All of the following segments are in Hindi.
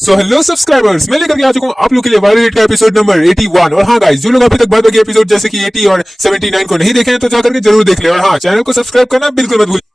सो हेलो सब्सक्राइबर्स, मैं लेकर के आ चुका हूँ आप लोग के लिए वायरल हिट का एपिसोड नंबर 81। और हाँ गाइस, जो लोग अभी तक बाद बाकी एपिसोड जैसे कि 80 और 79 को नहीं देखे हैं तो जाकर के जरूर देख ले। और हाँ, चैनल को सब्सक्राइब करना बिल्कुल मत भूलिए।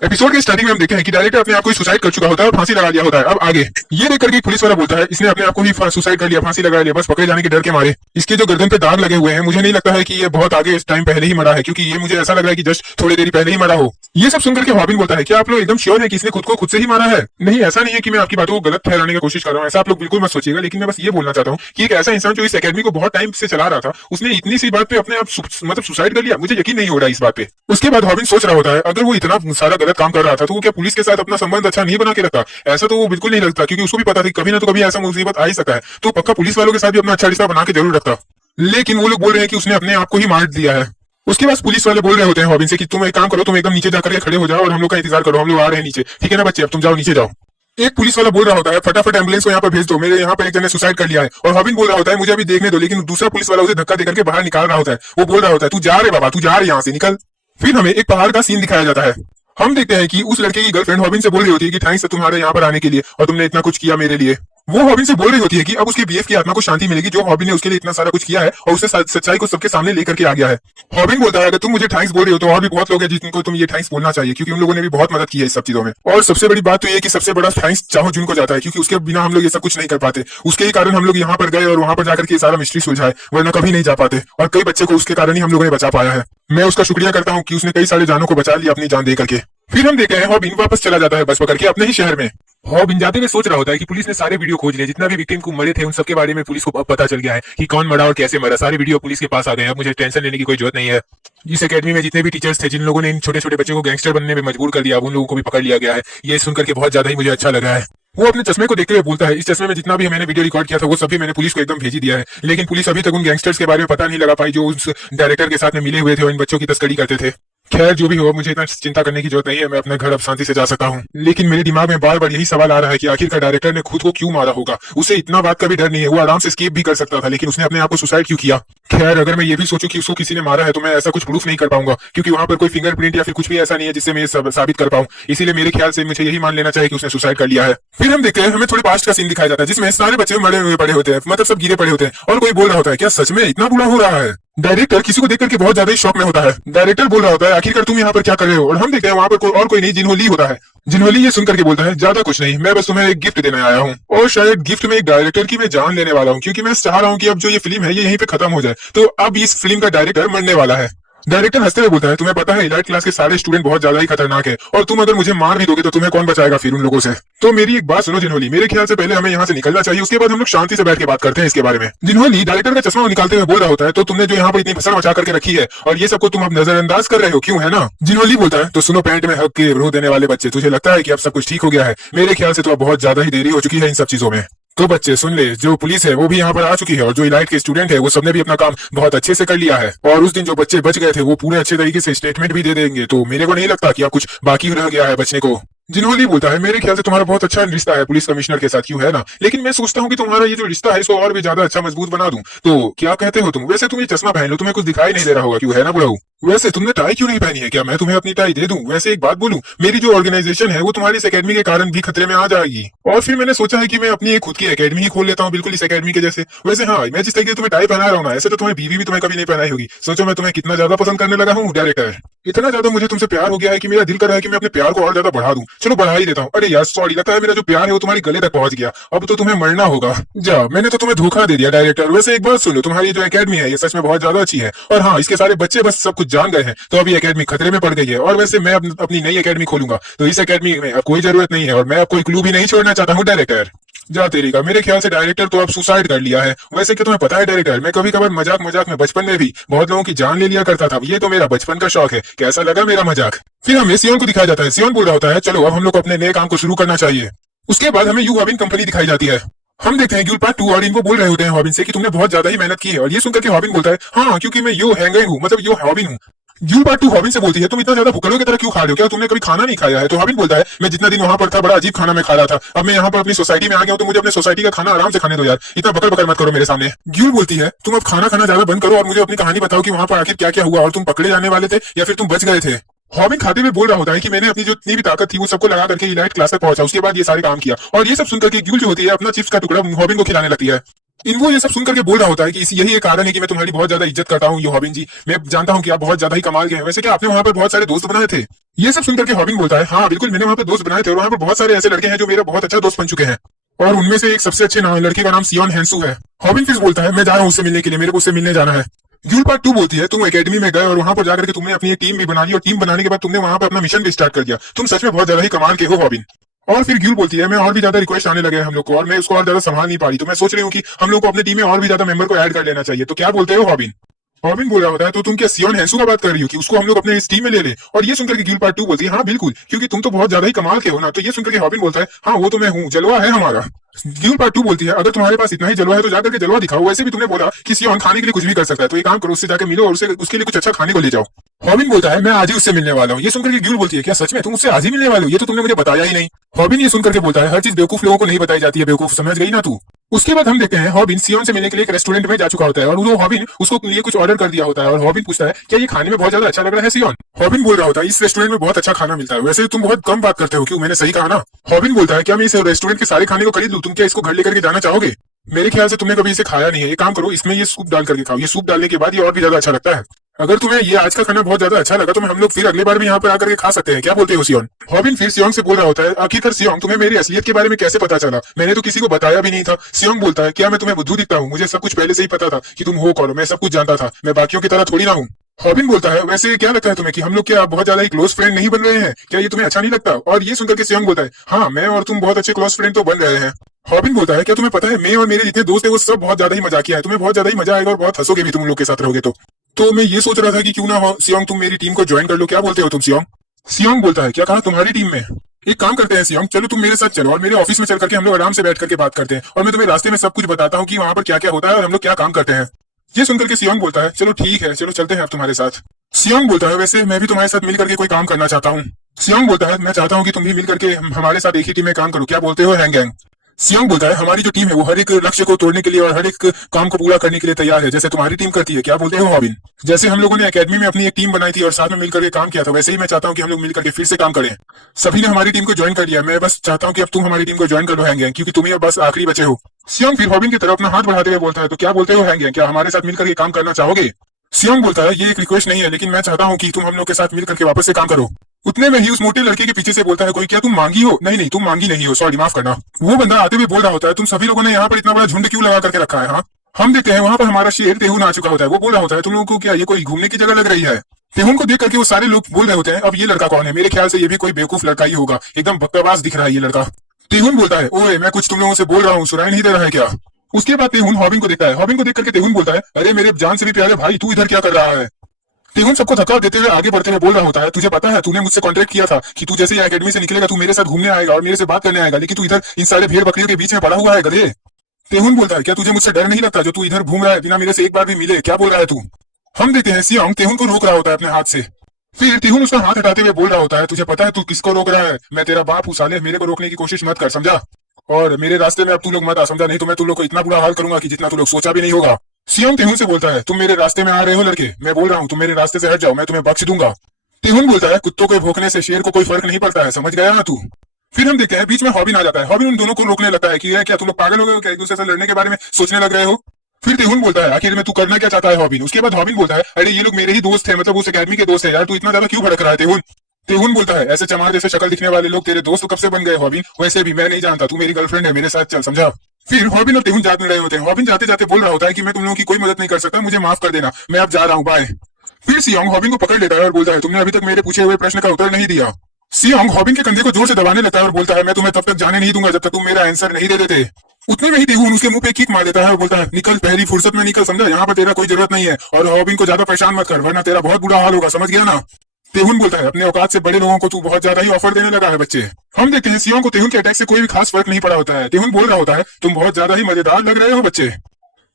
एपिसोड के स्टार्टिंग में हम देखते हैं कि डायरेक्टर अपने आप को सुसाइड कर चुका होता है और फांसी लगा लिया होता है। अब आगे ये देख करके एक पुलिस वाला बोलता है इसने अपने आप को ही सुसाइड कर लिया, फांसी लगा लिया, बस पकड़े जाने के डर के मारे। इसके जो गर्दन पे दाग लगे हुए हैं, मुझे नहीं लगता है कि ये बहुत आगे इस टाइम पहले ही मरा है, क्योंकि ये मुझे ऐसा लग रहा है कि जस्ट थोड़ी देर पहले ही मरा हो। ये सब सुनकर के हॉबिन बोलता है क्या आप लोग एकदम श्योर है कि इसने खुद को खुद से ही मारा है? नहीं, ऐसा नहीं है कि मैं आपकी बातों को गलत ठहराने की कोशिश कर रहा हूँ, ऐसा आप लोग बिल्कुल मत सोचिएगा। लेकिन मैं बस ये बोलना चाहता हूँ कि एक ऐसा इंसान जो इस एकेडमी को बहुत टाइम से चला रहा था, उसने इतनी सी बात पे अपने आप मतलब सुसाइड कर लिया। मुझे यकीन नहीं हो रहा इस बात पे। उसके बाद हॉबिन सोच रहा होता है अगर वो इतना सारा गलत काम कर रहा था तो वो क्या पुलिस के साथ अपना संबंध अच्छा नहीं बना के रखता? ऐसा तो वो बिल्कुल नहीं लगता, क्योंकि उसको भी पता था कभी ना तो कभी ऐसा मुसीबत आ ही सकता है, तो पक्का पुलिस वालों के साथ भी अपना अच्छा रिश्ता बना के जरूर रखता। लेकिन वो लोग बोल रहे हैं कि उसने अपने आप को ही मार दिया है। उसके बाद पुलिस वाले बोल रहे होते हैं हॉबिन से कि तुम एक काम करो, तुम एकदम नीचे जाकर के खड़े हो जाओ और हम लोग का इंतजार करो, हम लोग आ रहे हैं नीचे, ठीक है ना बच्चे, अब तुम जाओ नीचे जाओ। एक पुलिस वाला बोल रहा होता है फटाफट एम्बुलेंस को यहाँ पर भेज दो, मेरे यहाँ पर एक जन ने सुसाइड कर लिया है। और हॉबिन बोल रहा होता है मुझे अभी देखने दो, लेकिन दूसरा पुलिस वाला उसे धक्का देकर के बाहर निकाल रहा होता है। वो बोल रहा होता है तू जा रे बाबा, तू जा रे यहाँ से निकल। फिर हमें एक पहाड़ का सीन दिखाया जाता है। हम देखते हैं कि उस लड़के की गर्लफ्रेंड हॉबिन से बोल रही होती है कि थैंक्स तुम्हारे यहाँ पर आने के लिए और तुमने इतना कुछ किया मेरे लिए। वो हॉबिन से बोल रही होती है कि अब उसके बीएफ की आत्मा को शांति मिलेगी, जो हॉबिन ने उसके लिए इतना सारा कुछ किया है और उसने सच्चाई को सबके सामने लेकर के आ गया है। हॉबिन बोलता है अगर तुम मुझे थैंक्स बोल रही हो तो और भी बहुत लोग हैं जिनको तुम ये थैंक्स बोलना चाहिए, क्योंकि उन लोगों ने भी बहुत मदद की है इस सब चीजों में। और सबसे बड़ी बात तो ये कि सबसे बड़ा थैंक्स चाहो जिनको जाता है, क्योंकि उसके बिना हम लोग ये सब कुछ नहीं कर पाते। उसके ही कारण हम लोग यहाँ पर गए और वहां पर जाकर के सारा मिस्ट्री सुलझाए, वरना कभी नहीं जा पाते। और कई बच्चे को उसके कारण ही हम लोगों ने बचा पाया है। मैं उसका शुक्रिया करता हूँ कि उसने कई सारे जानों को बचा लिया अपनी जान दे करके। फिर हम देखते हैं हॉबिन वापस चला जाता है बस पकड़ के अपने ही शहर में। हॉबिन जाते हुए सोच रहा होता है कि पुलिस ने सारे वीडियो खोज लिए, जितना भी विक्टिम को मरे थे उन सबके बारे में पुलिस को अब पता चल गया है कि कौन मरा और कैसे मरा। सारे वीडियो पुलिस के पास आ गए हैं, अब मुझे टेंशन लेने की कोई जरूरत नहीं है। इस एकेडमी में जितने भी टीचर्स थे जिन लोगों ने इन छोटे छोटे बच्चों को गैंगस्टर बनने में मजबूर कर दिया, अब उन लोगों को भी पकड़ लिया गया है। ये सुनकर के बहुत ज्यादा ही मुझे अच्छा लगा है। वो अपने चश्मे को देखते हुए बोलता है इस चश्मे में जितना भी मैंने वीडियो रिकॉर्ड किया था वो सभी मैंने पुलिस को एकदम भेज दिया है, लेकिन पुलिस अभी तक उन गैंगस्टर्स के बारे में पता नहीं लगा पाई जो उस डायरेक्टर के साथ में मिले हुए थे और इन बच्चों की तस्करी करते थे। खैर जो भी हो, मुझे इतना चिंता करने की जरूरत नहीं है, मैं अपने घर अब शांति से जा सकता हूँ। लेकिन मेरे दिमाग में बार बार यही सवाल आ रहा है कि आखिरकार डायरेक्टर ने खुद को क्यों मारा होगा? उसे इतना बात का भी डर नहीं है, वो आराम से एस्केप भी कर सकता था, लेकिन उसने अपने आप को सुसाइड क्यों किया? खैर अगर मैं ये भी सोचूं कि उसको किसी ने मारा है तो मैं ऐसा कुछ प्रूफ नहीं कर पाऊंगा, क्योंकि वहां पर कोई फिंगरप्रिंट या फिर कुछ भी ऐसा नहीं है जिससे मैं ये साबित कर पाऊं। इसीलिए मेरे ख्याल से मुझे यही मान लेना चाहिए कि उसने सुसाइड कर लिया है। फिर हम देखते हैं हमें थोड़े पास्ट का सीन दिखाया जाता है जिसमें सारे बच्चे मरे हुए पड़े होते हैं, मतलब सब गिरे पड़े होते हैं, और कोई बोल रहा होता है क्या सच में इतना बुरा हो रहा है? डायरेक्टर किसी को देख करके बहुत ज्यादा ही शॉक में होता है। डायरेक्टर बोल रहा होता है आखिरकार तुम यहाँ पर क्या कर रहे हो? और हम देखते हैं वहां पर कोई नहीं, जिन्होंली होता है। जिन्होंली ये सुनकर के बोलता है ज्यादा कुछ नहीं, मैं बस तुम्हें एक गिफ्ट देने आया हूँ, और शायद गिफ्ट में एक डायरेक्टर की मैं जान लेने वाला हूँ, क्योंकि मैं चाह रहा हूँ कि अब जो ये फिल्म है ये यहीं पे खत्म हो जाए। तो अब इस फिल्म का डायरेक्टर मरने वाला है। डायरेक्टर हंसते हुए बोलता है तुम्हें पता है इलाइट क्लास के सारे स्टूडेंट बहुत ज्यादा ही खतरनाक है, और तुम अगर मुझे मार भी दोगे तो तुम्हें कौन बचाएगा फिर उन लोगों से? तो मेरी एक बात सुनो जिन्होंली, मेरे ख्याल से पहले हमें यहाँ से निकलना चाहिए, उसके बाद हम लोग शांति से बैठ के बात करते हैं इसके बारे में। जिन्होंली डायरेक्टर का चश्मा निकालते हुए बोल रहा होता है तो तुमने जो यहाँ पर इतनी फसल मचा करके रखी है और ये सबको तुम अब नजरअंदाज कर रहे हो क्यों, है ना? जिन्होली बोलता है तो सुनो पैंट में हक के रो देने वाले बच्चे, तुझे लगता है कि अब सब कुछ ठीक हो गया है? मेरे ख्याल से तो अब बहुत ज्यादा ही देरी हो चुकी है इन सब चीजों में। तो बच्चे सुन ले, जो पुलिस है वो भी यहाँ पर आ चुकी है और जो इलाइट के स्टूडेंट है वो सबने भी अपना काम बहुत अच्छे से कर लिया है, और उस दिन जो बच्चे बच गए थे वो पूरे अच्छे तरीके से स्टेटमेंट भी दे देंगे, तो मेरे को नहीं लगता कि अब कुछ बाकी रह गया है बचने को। जिन्होंने बोलता है मेरे ख्याल से तुम्हारा बहुत अच्छा रिश्ता है पुलिस कमिश्नर के साथ, क्यों है ना? लेकिन मैं सोचता हूँ कि तुम्हारा ये जो रिश्ता है इसको और भी ज्यादा अच्छा मजबूत बना दूं, तो क्या कहते हो तुम? वैसे तुम ये चश्मा पहन लो, तुम्हें कुछ दिखाई नहीं दे रहा होगा, क्यों है ना बुढ़ाऊ? वैसे तुमने टाई क्यों नहीं पहनी है? क्या मैं तुम्हें अपनी टाई दे दूं? वैसे एक बात बोलूं, मेरी जो ऑर्गेनाइजेशन है वो तुम्हारी इस एकेडमी के कारण भी खतरे में आ जाएगी, और फिर मैंने सोचा है कि मैं अपनी एक खुद की एकेडमी ही खोल लेता हूँ बिल्कुल इस एकेडमी के जैसे। वैसे हाँ, मैं जिस तरीके से तुम्हें टाई पहना रहा हूँ ना, ऐसे तो तुम्हें बीवी भी तुम्हें कभी नहीं पहनाई होगी। सोचो मैं तुम्हें कितना ज्यादा पसंद करने लगा हूँ डायरेक्टर। इतना ज्यादा मुझे तुमसे प्यार हो गया है कि मेरा दिल कर रहा है कि मैं अपने प्यार को और ज्यादा बढ़ा दूं। चलो बढ़ा ही देता हूँ। अरे यार सॉरी, लगता है मेरा जो प्यार है वो तुम्हारी गले तक पहुंच गया, अब तो तुम्हें मरना होगा। जा, मैंने तो तुम्हें धोखा दे दिया डायरेक्टर। वैसे एक बात सुन लो, तुम्हारी जो एकेडमी है ये सच में बहुत ज्यादा अच्छी है, और हाँ इसके सारे बच्चे बस सब कुछ जान गए हैं, तो अभी एकेडमी खतरे में पड़ गई है। और वैसे मैं अपनी नई एकेडमी खोलूंगा तो इस एकेडमी में अब कोई जरूरत नहीं है, और मैं अब कोई क्लू भी नहीं छोड़ना चाहता हूँ डायरेक्टर। जा तेरी का, मेरे ख्याल से डायरेक्टर तो अब सुसाइड कर लिया है। वैसे क्या तुम्हें पता है डायरेक्टर, मैं कभी कभार मजाक मजाक में बचपन में भी बहुत लोगों की जान ले लिया करता था। ये तो मेरा बचपन का शौक है, कैसा लगा मेरा मजाक? फिर हमें सियोन को दिखाया जाता है। सियोन बोल रहा होता है चलो अब हम लोग को अपने नए काम को शुरू करना चाहिए। उसके बाद हमें यू हॉबिन कंपनी दिखाई जाती है। हम देखते हैं गिल पार्ट 2 और इनको बोल रहे होते हैं हॉबिन से कि तुमने बहुत ज्यादा ही मेहनत की है, और ये सुनकर के हॉबिन बोलता है हाँ क्योंकि मैं यो हैंगर हूँ, मतलब यो हॉबिन हूँ। यूल पार्ट 2 हॉबिन से बोलती है तुम इतना ज्यादा भुक्कड़ों की तरह क्यों खा रहे हो, क्या तुमने कभी खाना नहीं खाया है? तो हॉबिन बोलता है मैं जितना दिन वहां पर था बड़ा अजीब खाना मैं खा रहा था, अब मैं यहाँ पर अपनी सोसाइटी में आ गया हूँ तो मुझे अपने सोसाइटी का खाना आराम से खाने दो यार, इतना बकर बकर मत करो मेरे सामने। ग्यूल बोलती है तुम अब खाना खाना ज्यादा बंद करो और मुझे अपनी कहानी बताओ कि वहां पर आखिर क्या क्या हुआ, और तुम पकड़े जाने वाले थे या फिर तुम बच गए थे? हॉबिन खाते हुए बोल रहा होता है कि मैंने अपनी जो इतनी भी ताकत थी वो सबको लगा करके इलाइट क्लास तक पहुंचा, उसके बाद ये सारे काम किया। और ये सब सुनकर के यूल जो होती है अपना चिप्स का टुकड़ा हॉबिन को खिलाने लगती है। इनको ये सब सुनकर के बोल रहा होता है कि यही एक कारण है कि मैं तुम्हारी बहुत ज्यादा इज्जत करता हूँ ये हॉबिन जी। मैं जानता हूँ कि आप बहुत ज्यादा ही कमाल के हैं। वैसे क्या आपने वहां पर बहुत सारे दोस्त बनाए थे? ये सब सुनकर के हॉबिन बोलता है, हाँ बिल्कुल मैंने वहां पर दोस्त बनाए थे और वहां पर बहुत सारे ऐसे लड़के हैं जो मेरा बहुत अच्छा दोस्त बन चुके हैं। और उनमें से एक सबसे अच्छे लड़के का नाम सियोन हैंसू है। हॉबिन फिर बोलता है, मैं जा रहा हूँ उससे मिलने के लिए, मेरे को उससे मिलने जाना है। यूल पार्ट 2 बोलती है, तुम एकेडमी में गए और वहां पर जाकर के तुमने अपनी एक टीम भी बना ली और टीम बनाने के बाद तुमने वहां पर अपना मिशन भी स्टार्ट कर दिया। तुम सच में बहुत ज्यादा ही कमाल के हो हॉबिन। और फिर यूल बोलती है, मैं और भी ज्यादा रिक्वेस्ट आने लगे हैं हम लोग को और मैं उसको और ज्यादा संभाल नहीं पा रही, तो मैं सोच रही हूँ कि हम लोग को अपनी टीम में और भी ज्यादा मेंबर को ऐड कर लेना चाहिए। तो क्या बोलते हो हॉबिन? हॉबिन बोल रहा होता है, तो तुम क्या सियोन हैंसू का बात कर रही हो कि उसको हम लोग अपने इस टीम में ले ले? और ये सुनकर के गिल पार्ट 2 बोलती है, हाँ बिल्कुल, क्योंकि तुम तो बहुत ज्यादा ही कमाल के हो ना। तो ये सुनकर के हॉबिन बोलता है, हाँ वो तो मैं हूँ, जलवा है हमारा। गिल पार्ट 2 बोलती है, अगर तुम्हारे पास इतना ही जलवा है तो जाकर के जलवा दिखाओ। वैसे भी तुमने बोला कि सियोन खाने के लिए कुछ भी कर सकता है, तो ये काम करो, उससे जाकर मिलो और उसके लिए कुछ अच्छा खाने को ले जाओ। हॉबिन बोलता है, मैं आज ही उससे मिलने वाला हूँ। ये सुनकर के गिल बोलती है, क्या सच में तुम उससे आज ही मिलने वाले हो? ये तो तुमने मुझे बताया ही नहीं। हॉबिन ये सुनकर के बोलता है, हर चीज बेवकूफ लोगों को नहीं बताई जाती है बेवकूफ, समझ गई ना तू? उसके बाद हम देखते हैं हॉबिन सियोन से मिलने के लिए एक रेस्टोरेंट में जा चुका होता है और वो हॉबिन उसको लिए कुछ ऑर्डर कर दिया होता है और हॉबिन पूछता है, क्या ये खाने में बहुत ज्यादा अच्छा लग रहा है सियोन? हॉबिन बोल रहा होता है, इस रेस्टोरेंट में बहुत अच्छा खाना मिलता है। वैसे तुम बहुत कम बात करते हो, क्यों? मैंने सही कहा ना? हॉबिन बोलता है, क्या मैं इस रेस्टोरेंट के सारे खाने को खरीद लूं? तुम क्या इसको घर लेकर के जाना चाहोगे? मेरे ख्याल से तुमने कभी इसे खाया नहीं है। एक काम करो, इसमें ये सूप डाल करके खाओ। ये सूप डालने के बाद ये और भी ज्यादा अच्छा लगता है। अगर तुम्हें ये आज का खाना बहुत ज्यादा अच्छा लगा तो हम लोग फिर अगले बार भी यहाँ पर आकर के खा सकते हैं। क्या बोलते हो सियोन? हॉबिन फिर सियोंग से बोल रहा होता है, आखिरकार सियोंग तुम्हें मेरी असलियत के बारे में कैसे पता चला? मैंने तो किसी को बताया भी नहीं था। सियोंग बोलता है, क्या मैं तुम्हें बुद्धू दिखता हूँ? मुझे सब कुछ पहले से ही पता था कि तुम हो कौन, मैं सब कुछ जानता था। मैं बाकियों की तरह थोड़ी ना हूँ। हॉबिन बोलता है, वैसे क्या लगता है तुम्हें कि हम लोग क्या बहुत ज्यादा ही क्लोज फ्रेंड नहीं बन रहे हैं? क्या ये तुम्हें अच्छा नहीं लगता? और ये सुनकर के सियोंग बोलता है, हाँ मैं और तुम बहुत अच्छे क्लोज फ्रेंड तो बन रहे हैं। हॉबिन बोलता है, क्या तुम्हें पता है मैं और मेरे जितने दोस्त हैं वो सब बहुत ज्यादा ही मजाकिया है। तुम्हें बहुत ज्यादा ही मजा आएगा और बहुत हंसोगे भी तुम लोग के साथ रहोगे तो मैं ये सोच रहा था कि क्यों ना हो सियोंग तुम मेरी टीम को ज्वाइन कर लो। क्या बोलते हो तुम सियोंग? सियोंग बोलता है, क्या कहा तुम्हारी टीम में? एक काम करते हैं सियोंग, चलो तुम मेरे साथ चलो और मेरे ऑफिस में चल करके हम लोग आराम से बैठ करके बात करते हैं और मैं तुम्हें रास्ते में सब कुछ बताता हूँ कि वहां पर क्या क्या होता है और हम लोग क्या काम करते हैं। ये सुनकर के सियोंग बोलता है, चलो ठीक है, चलो चलते हैं अब तुम्हारे साथ। सियोंग बोलता है, वैसे मैं भी तुम्हारे साथ मिल करके कोई काम करना चाहता हूँ। सियोंग बोलता है, मैं चाहता हूँ कि तुम भी मिल करके हमारे साथ एक ही टीम में काम करो। क्या बोलते हो हैंग गैंग? सियोंग बोलता है, हमारी जो टीम है वो हर एक लक्ष्य को तोड़ने के लिए और हर एक काम को पूरा करने के लिए तैयार है, जैसे तुम्हारी टीम करती है। क्या बोलते हो हॉबिन? जैसे हम लोगों ने एकेडमी में अपनी एक टीम बनाई थी और साथ में मिलकर के काम किया था, वैसे ही मैं चाहता हूँ कि हम लोग मिलकर के फिर से काम करें। सभी ने हमारी टीम को ज्वाइन कर लिया, मैं बस चाहता हूँ कि अब तुम हमारी टीम को ज्वाइन कर लो हैंग गैंग, क्योंकि तुम ही अब बस आखिरी बचे हो। सियोंग फिर हॉबिन की तरफ अपना हाथ बढ़ाते हुए बोलता है, तो क्या बोलते हो हैंग गैंग, क्या हमारे साथ मिलकर के काम करना चाहोगे? सियोंग बोलता है, ये एक रिक्वेस्ट नहीं है, लेकिन मैं चाहता हूँ कि तुम हम लोग के साथ मिलकर के वापस से काम करो। उतने में ही उस मोटे लड़के के पीछे से बोलता है कोई, क्या तुम मांगी हो? नहीं नहीं, तुम मांगी नहीं हो, सॉरी माफ करना। वो बंदा आते हुए बोल रहा होता है, तुम सभी लोगों ने यहाँ पर इतना बड़ा झुंड क्यों लगा करके रखा है? हाँ हम देखते हैं वहां पर हमारा शेर तेहुन आ चुका होता है। वो बोल रहा होता है, तुम लोगों को क्या ये कोई घूमने की जगह लग रही है? तेहुन को देख करके वो सारे लोग बोल रहे होते हैं, अब ये लड़का कौन है? मेरे ख्याल से ये भी कोई बेवकूफ लड़का ही होगा, एकदम बकवास दिख रहा है ये लड़का। तेहुन बोलता है, ओए मैं कुछ तुम लोगों से बोल रहा हूँ, सुनाई नहीं दे रहा है क्या? उसके बाद तेहुन हॉबिन को देखता है। हॉबिन को देख करके तेहुन बोलता है, अरे मेरे जान से भी प्यारे भाई, तू इधर क्या कर रहा है? तेहुन सबको धक्का देते हुए आगे बढ़ते हुए बोल रहा होता है, तुझे पता है तूने मुझसे कॉन्ट्रैक्ट किया था कि तू जैसे ही एकेडमी से निकलेगा तू मेरे साथ घूमने आएगा और मेरे से बात करने आएगा, लेकिन तू इधर इन सारे भेड़ बकरियों के बीच में पड़ा हुआ है गधे। तेहुन बोलता है, क्या तुझे मुझसे डर नहीं लगता जो तू इधर घूम रहा है बिना मेरे से एक बार भी मिले? क्या बोल रहा है तू? हम देखते हैं सियोंग तेहुन को रोक रहा होता है अपने हाथ से। फिर तेहुन उसका हाथ हटाते हुए बोल रहा होता है, तुझे पता है तू किसको रोक रहा है? मैं तेरा बाप हूँ साले, मेरे को रोकने की कोशिश मत कर, समझा? और मेरे रास्ते में अब तू लोग मत आ, समझा? नहीं तो मैं तुम लोग को इतना बुरा हाल करूंगा कि जितना तू लोग सोचा भी नहीं होगा। सियोंग तेहुन से बोलता है, तुम मेरे रास्ते में आ रहे हो लड़के, मैं बोल रहा हूँ तुम मेरे रास्ते से हट जाओ, मैं तुम्हें बख्श दूंगा। तेहुन बोलता है, कुत्तों के भौंकने से शेर को कोई फर्क नहीं पड़ता है, समझ गया ना तू? फिर हम देखते हैं बीच में हॉबिन आ जाता है। हॉबिन उन दोनों को रोकने लगता है कि क्या तुम लोग पागल हो गए हो क्या? एक दूसरे से लड़ने के बारे में सोचने लग रहे हो? फिर तेहुन बोलता है, आखिर में तू करना क्या चाहता है हॉबिन? उसके बाद हॉबिन बोलता है, अरे ये लोग मेरे ही दोस्त है, मतलब उस अकेडमी के दोस्त है यार, तू इतना ज्यादा क्यों भड़क रहा है तेहुन? तेहुन बोलता है, ऐसे चमार जैसे शक्ल दिखने वाले लोग तेरे दोस्त कब से बन गए हॉबिन? वैसे भी मैं नहीं जानता, तू मेरी गर्लफ्रेंड है, मेरे साथ चल, समझा? फिर हॉबिन और तेहुन जाते रहे होते हैं। हॉबिन जाते जाते बोल रहा होता है कि मैं तुम लोगों की कोई मदद नहीं कर सकता, मुझे माफ कर देना, मैं अब जा रहा हूँ, बाय। फिर सियोंग हॉबिन को पकड़ लेता है और बोलता है, तुमने अभी तक मेरे पूछे हुए प्रश्न का उत्तर नहीं दिया। सियोंग हॉबिन के कंधे को जोर से दबाने लगता है और बोलता है, मैं तुम्हें तब तक जाने नहीं दूंगा जब तक तुम मेरा आंसर नहीं दे देते। उतने में ही तेहुन उसके मुंह पे किक मार देता है और बोलता है, निकल, पहली फुर्सत में निकल, समझा? यहाँ पर तेरा कोई जरूरत नहीं है और हॉबिन को ज्यादा परेशान मत कर, वरना तेरा बहुत बुरा हाल होगा, समझ गया ना? तेहुन बोलता है, अपने औकात से बड़े लोगों को तू बहुत ज्यादा ही ऑफर देने लगा है बच्चे। हम देखते हैं सियोंग को तेहुन के अटैक से कोई भी खास फर्क नहीं पड़ा होता है। तेहुन बोल रहा होता है, तुम बहुत ज्यादा ही मजेदार लग रहे हो बच्चे।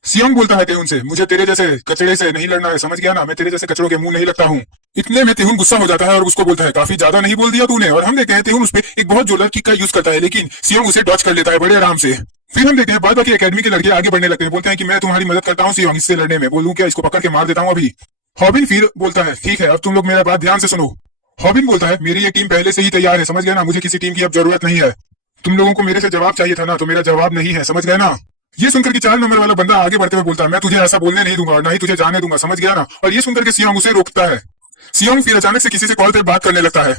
सियोंग बोलता है तेहुन से, मुझे तेरे जैसे कचड़े से नहीं लड़ना है, समझ गया ना? मैं तेरे जैसे कचड़ों के मुंह नहीं लगता हूँ। इतने में तेहुन गुस्सा हो जाता है और उसको बोलता है, काफी ज्यादा नहीं बोल दिया तूने? और हम देखते हैं तेहुन उस पर एक बहुत जोरदार किक का यूज करता है, लेकिन सियोंग उसे डॉच कर लेता है बड़े आराम से। फिर हम देखते हैं बाद बाकी एकेडमी के लड़के आगे बढ़ने लगते हैं, बोलते हैं कि मैं तुम्हारी मदद करता हूँ सियोंग इससे लड़ने में। बोलूं क्या, इसको पकड़ के मार देता हूँ अभी। हॉबिन फिर बोलता है, ठीक है अब तुम लोग मेरा बात ध्यान से सुनो। हॉबिन बोलता है मेरी ये टीम पहले से ही तैयार है, समझ गया ना, मुझे किसी टीम की अब जरूरत नहीं है। तुम लोगों को मेरे से जवाब चाहिए था ना, तो मेरा जवाब नहीं है, समझ गए ना। ये सुनकर के 4 नंबर वाला बंदा आगे बढ़ते हुए बोलता है मैं तुझे ऐसा बोलने नहीं दूंगा और ना ही तुझे जाने दूंगा, समझ गया ना। और ये सुनकर के सियोंग उसे रोकता है। सियोंग फिर अचानक से किसी से कॉल पे बात करने लगता है।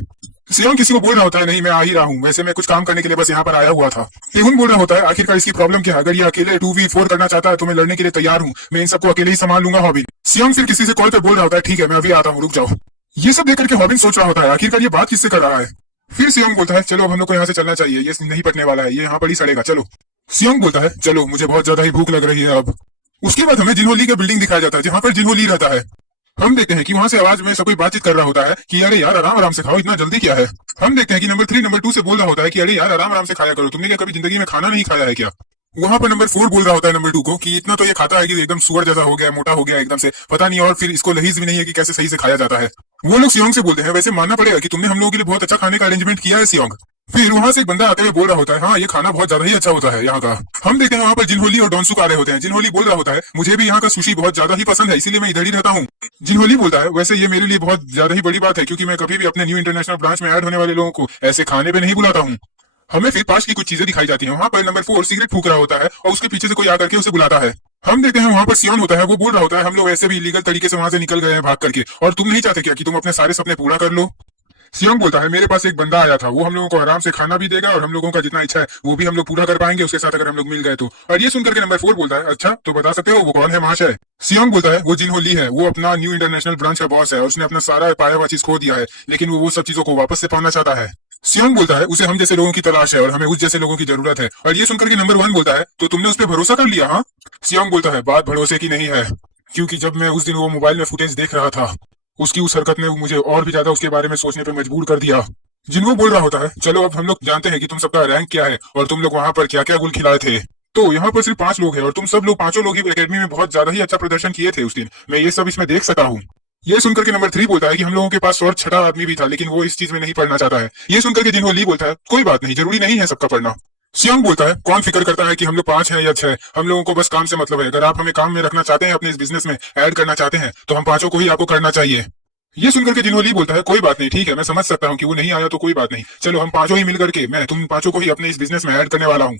सियोंग किसी को बोल रहा होता है नहीं मैं आ ही रहा हूँ, वैसे मैं कुछ काम करने के लिए बस यहाँ पर आया हुआ था। तेहुन बोल रहा होता है आखिरकार इसकी प्रॉब्लम क्या है, अगर ये अकेले 2v4 करना चाहता है तो मैं लड़ने के लिए तैयार हूँ, मैं इन सबको अकेले ही संभाल लूंगा हॉबिन। सियोंग फिर किसी से कॉल पे बोल रहा होता है ठीक है मैं अभी आता हूँ, रुक जाओ। ये सब देख करके हॉबिन सोच रहा होता है आखिरकार ये बात किससे कर रहा है। फिर सियोंग बोलता है चलो अब हम लोग को यहाँ से चलना चाहिए, ये नहीं पटने वाला है, ये यहाँ पर ही सड़ेगा, चलो। सियोंग बोलता है चलो मुझे बहुत ज्यादा ही भूख लग रही है अब। उसके बाद हमें जिन्होली का बिल्डिंग दिखाया जाता है जहाँ पर जिन्होली रहता है। हम देखते हैं कि वहां से आवाज में सब कोई बातचीत कर रहा होता है कि अरे यार आराम आराम से खाओ, इतना जल्दी क्या है। हम देखते हैं कि नंबर 3 नंबर 2 से बोल रहा होता है कि अरे यार आराम आराम से खाया करो, तुमने क्या कभी जिंदगी में खाना नहीं खाया है क्या। वहां पर नंबर 4 बोल रहा होता है नंबर 2 को कि इतना तो ये खाता है कि एकदम सुअर जैसा हो गया, मोटा हो गया एकदम से, पता नहीं, और फिर इसको लहीज भी नहीं है कि कैसे सही से खाया जाता है। वो लोग सियोंग से बोलते हैं वैसे मानना पड़ेगा कि तुमने हम लोगों के लिए बहुत अच्छा खाने का अरेंजमेंट किया है सियोंग। फिर वहां से एक बंदा आते हुए बोल रहा होता है हाँ ये खाना बहुत ज्यादा ही अच्छा होता है यहाँ का। हम देखते हैं वहां पर जिन्होली और डोनसुक आ रहे होते हैं। जिन्होली बोल रहा होता है मुझे भी यहाँ का सुशी बहुत ज्यादा ही पसंद है, इसीलिए मैं इधर ही रहता हूँ। जिन्होली बोलता है वैसे ये मेरे लिए बहुत ज्यादा ही बड़ी बात है क्योंकि मैं कभी भी अपने न्यू इंटरनेशनल ब्रांच में ऐड होने वाले लोगों को ऐसे खाने पे नहीं बुलाता हूँ। हमें फिर पास की कुछ चीजें दिखाई जाती हैं। वहां पर नंबर 4 सिगरेट फूक रहा होता है और उसके पीछे से कोई आकर के उसे बुलाता है। हम देखते हैं वहां पर सियोन होता है, वो बोल रहा होता है हम लोग ऐसे भी इलीगल तरीके से वहां से निकल गए हैं भाग करके, और तुम नहीं चाहते क्या कि तुम अपने सारे सपने पूरा कर लो। सियोंग बोलता है मेरे पास एक बंदा आया था, वो हम लोगों को आराम से खाना भी देगा और हम लोगों का जितना इच्छा है वो भी हम लोग पूरा कर पाएंगे उसके साथ अगर हम लोग मिल गए तो। और ये सुनकर के नंबर 4 बोलता है अच्छा तो बता सकते हो वो कौन है महाशय। सियोंग बोलता है वो जिन्हो ली है, वो अपना न्यू इंटरनेशनल ब्रांच का बॉस है और उसने अपना सारा पाया हुआ चीज खो दिया है, लेकिन वो सब चीजों को वापस से पाना चाहता है। सियोंग बोलता है उसे हम जैसे लोगों की तलाश है और हमें उस जैसे लोगों की जरूरत है। और ये सुनकर के नंबर 1 बोलता है तो तुमने उस पर भरोसा कर लिया। हाँ, सियोंग बोलता है बात भरोसे की नहीं है, क्योंकि जब मैं उस दिन वो मोबाइल में फुटेज देख रहा था उसकी उस हरकत ने मुझे और भी ज्यादा उसके बारे में सोचने पर मजबूर कर दिया। जिनको बोल रहा होता है चलो अब हम लोग जानते हैं कि तुम सबका रैंक क्या है और तुम लोग वहां पर क्या क्या गुल खिलाए थे। तो यहाँ पर सिर्फ 5 लोग हैं और तुम सब लोग पांचों लोग ही एकेडमी में बहुत ज्यादा ही अच्छा प्रदर्शन किए थे उस दिन, मैं ये सब इसमें देख सका हूँ। ये सुनकर के नंबर 3 बोलता है कि हम लोगों के पास और छठा आदमी भी था लेकिन वो इस चीज में नहीं पढ़ना चाहता है। ये सुनकर के जिन्हों ली बोलता है कोई बात नहीं, जरूरी नहीं है सबका पढ़ना। सियोंग बोलता है कौन फिक्र करता है कि हम लोग 5 हैं या 6, हम लोगों को बस काम से मतलब है, अगर आप हमें काम में रखना चाहते हैं अपने इस बिजनेस में ऐड करना चाहते हैं तो हम पांचों को ही आपको करना चाहिए। ये सुनकर के जिन्हों ली बोलता है कोई बात नहीं, ठीक है मैं समझ सकता हूँ कि वो नहीं आया तो कोई बात नहीं, चलो हम पांचों ही मिलकर के मैं तुम पांचों को ही अपने इस बिजनेस में ऐड करने वाला हूँ।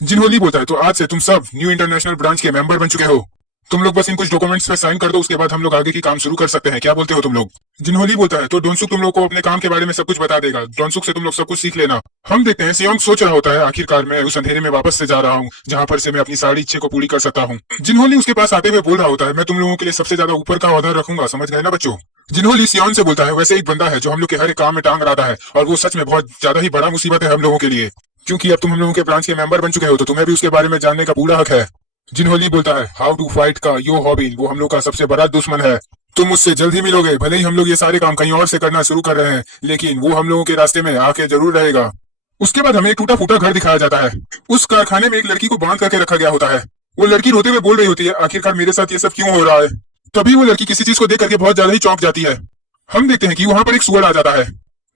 जिन्हों ली बोलता है तो आज से तुम सब न्यू इंटरनेशनल ब्रांच के मेंबर बन चुके हो, तुम लोग बस इन कुछ डॉक्यूमेंट्स पे साइन कर दो, उसके बाद हम लोग आगे की काम शुरू कर सकते हैं, क्या बोलते हो तुम लोग। जिन्हों ली बोलता है तो डोनसुक तुम लोग को अपने काम के बारे में सब कुछ बता देगा, डोनसुक से तुम लोग सब कुछ सीख लेना। हम देखते हैं सियोंग सोच रहा होता है आखिरकार मैं उस अंधेरे में वापस से जा रहा हूँ जहाँ पर से मैं अपनी सारी इच्छे को पूरी कर सकता हूँ। जिन्हों ली उसके पास आते हुए बोल रहा होता है मैं तुम लोगों के लिए सबसे ज्यादा ऊपर का ऑर्डर रखूंगा, समझ गए ना बच्चों। जिन्हों ली सियोन से बोलता है वैसे एक बंदा है जो हम लोग के हर एक काम में टांग रहा है और वो सच में बहुत ज्यादा ही बड़ा मुसीबत है हम लोगों के लिए, क्योंकि अब तुम हम लोगों के ब्रांच के मेंबर बन चुके हो तो तुम्हें भी उसके बारे में जानने का पूरा हक है। जिन्हों ली बोलता है हाउ टू फाइट का यो हॉबिन, वो हम लोग का सबसे बड़ा दुश्मन है, तुम उससे जल्द ही मिलोगे, भले ही हम लोग ये सारे काम कहीं और से करना शुरू कर रहे हैं लेकिन वो हम लोगों के रास्ते में आके जरूर रहेगा। उसके बाद हमें एक टूटा फूटा घर दिखाया जाता है। उस कारखाने में एक लड़की को बांध करके रखा गया होता है। वो लड़की रोते हुए बोल रही होती है आखिरकार मेरे साथ ये सब क्यों हो रहा है। तभी वो लड़की किसी चीज को देख करके बहुत ज्यादा ही चौंक जाती है। हम देखते हैं कि वहां पर एक सुअर आ जाता है।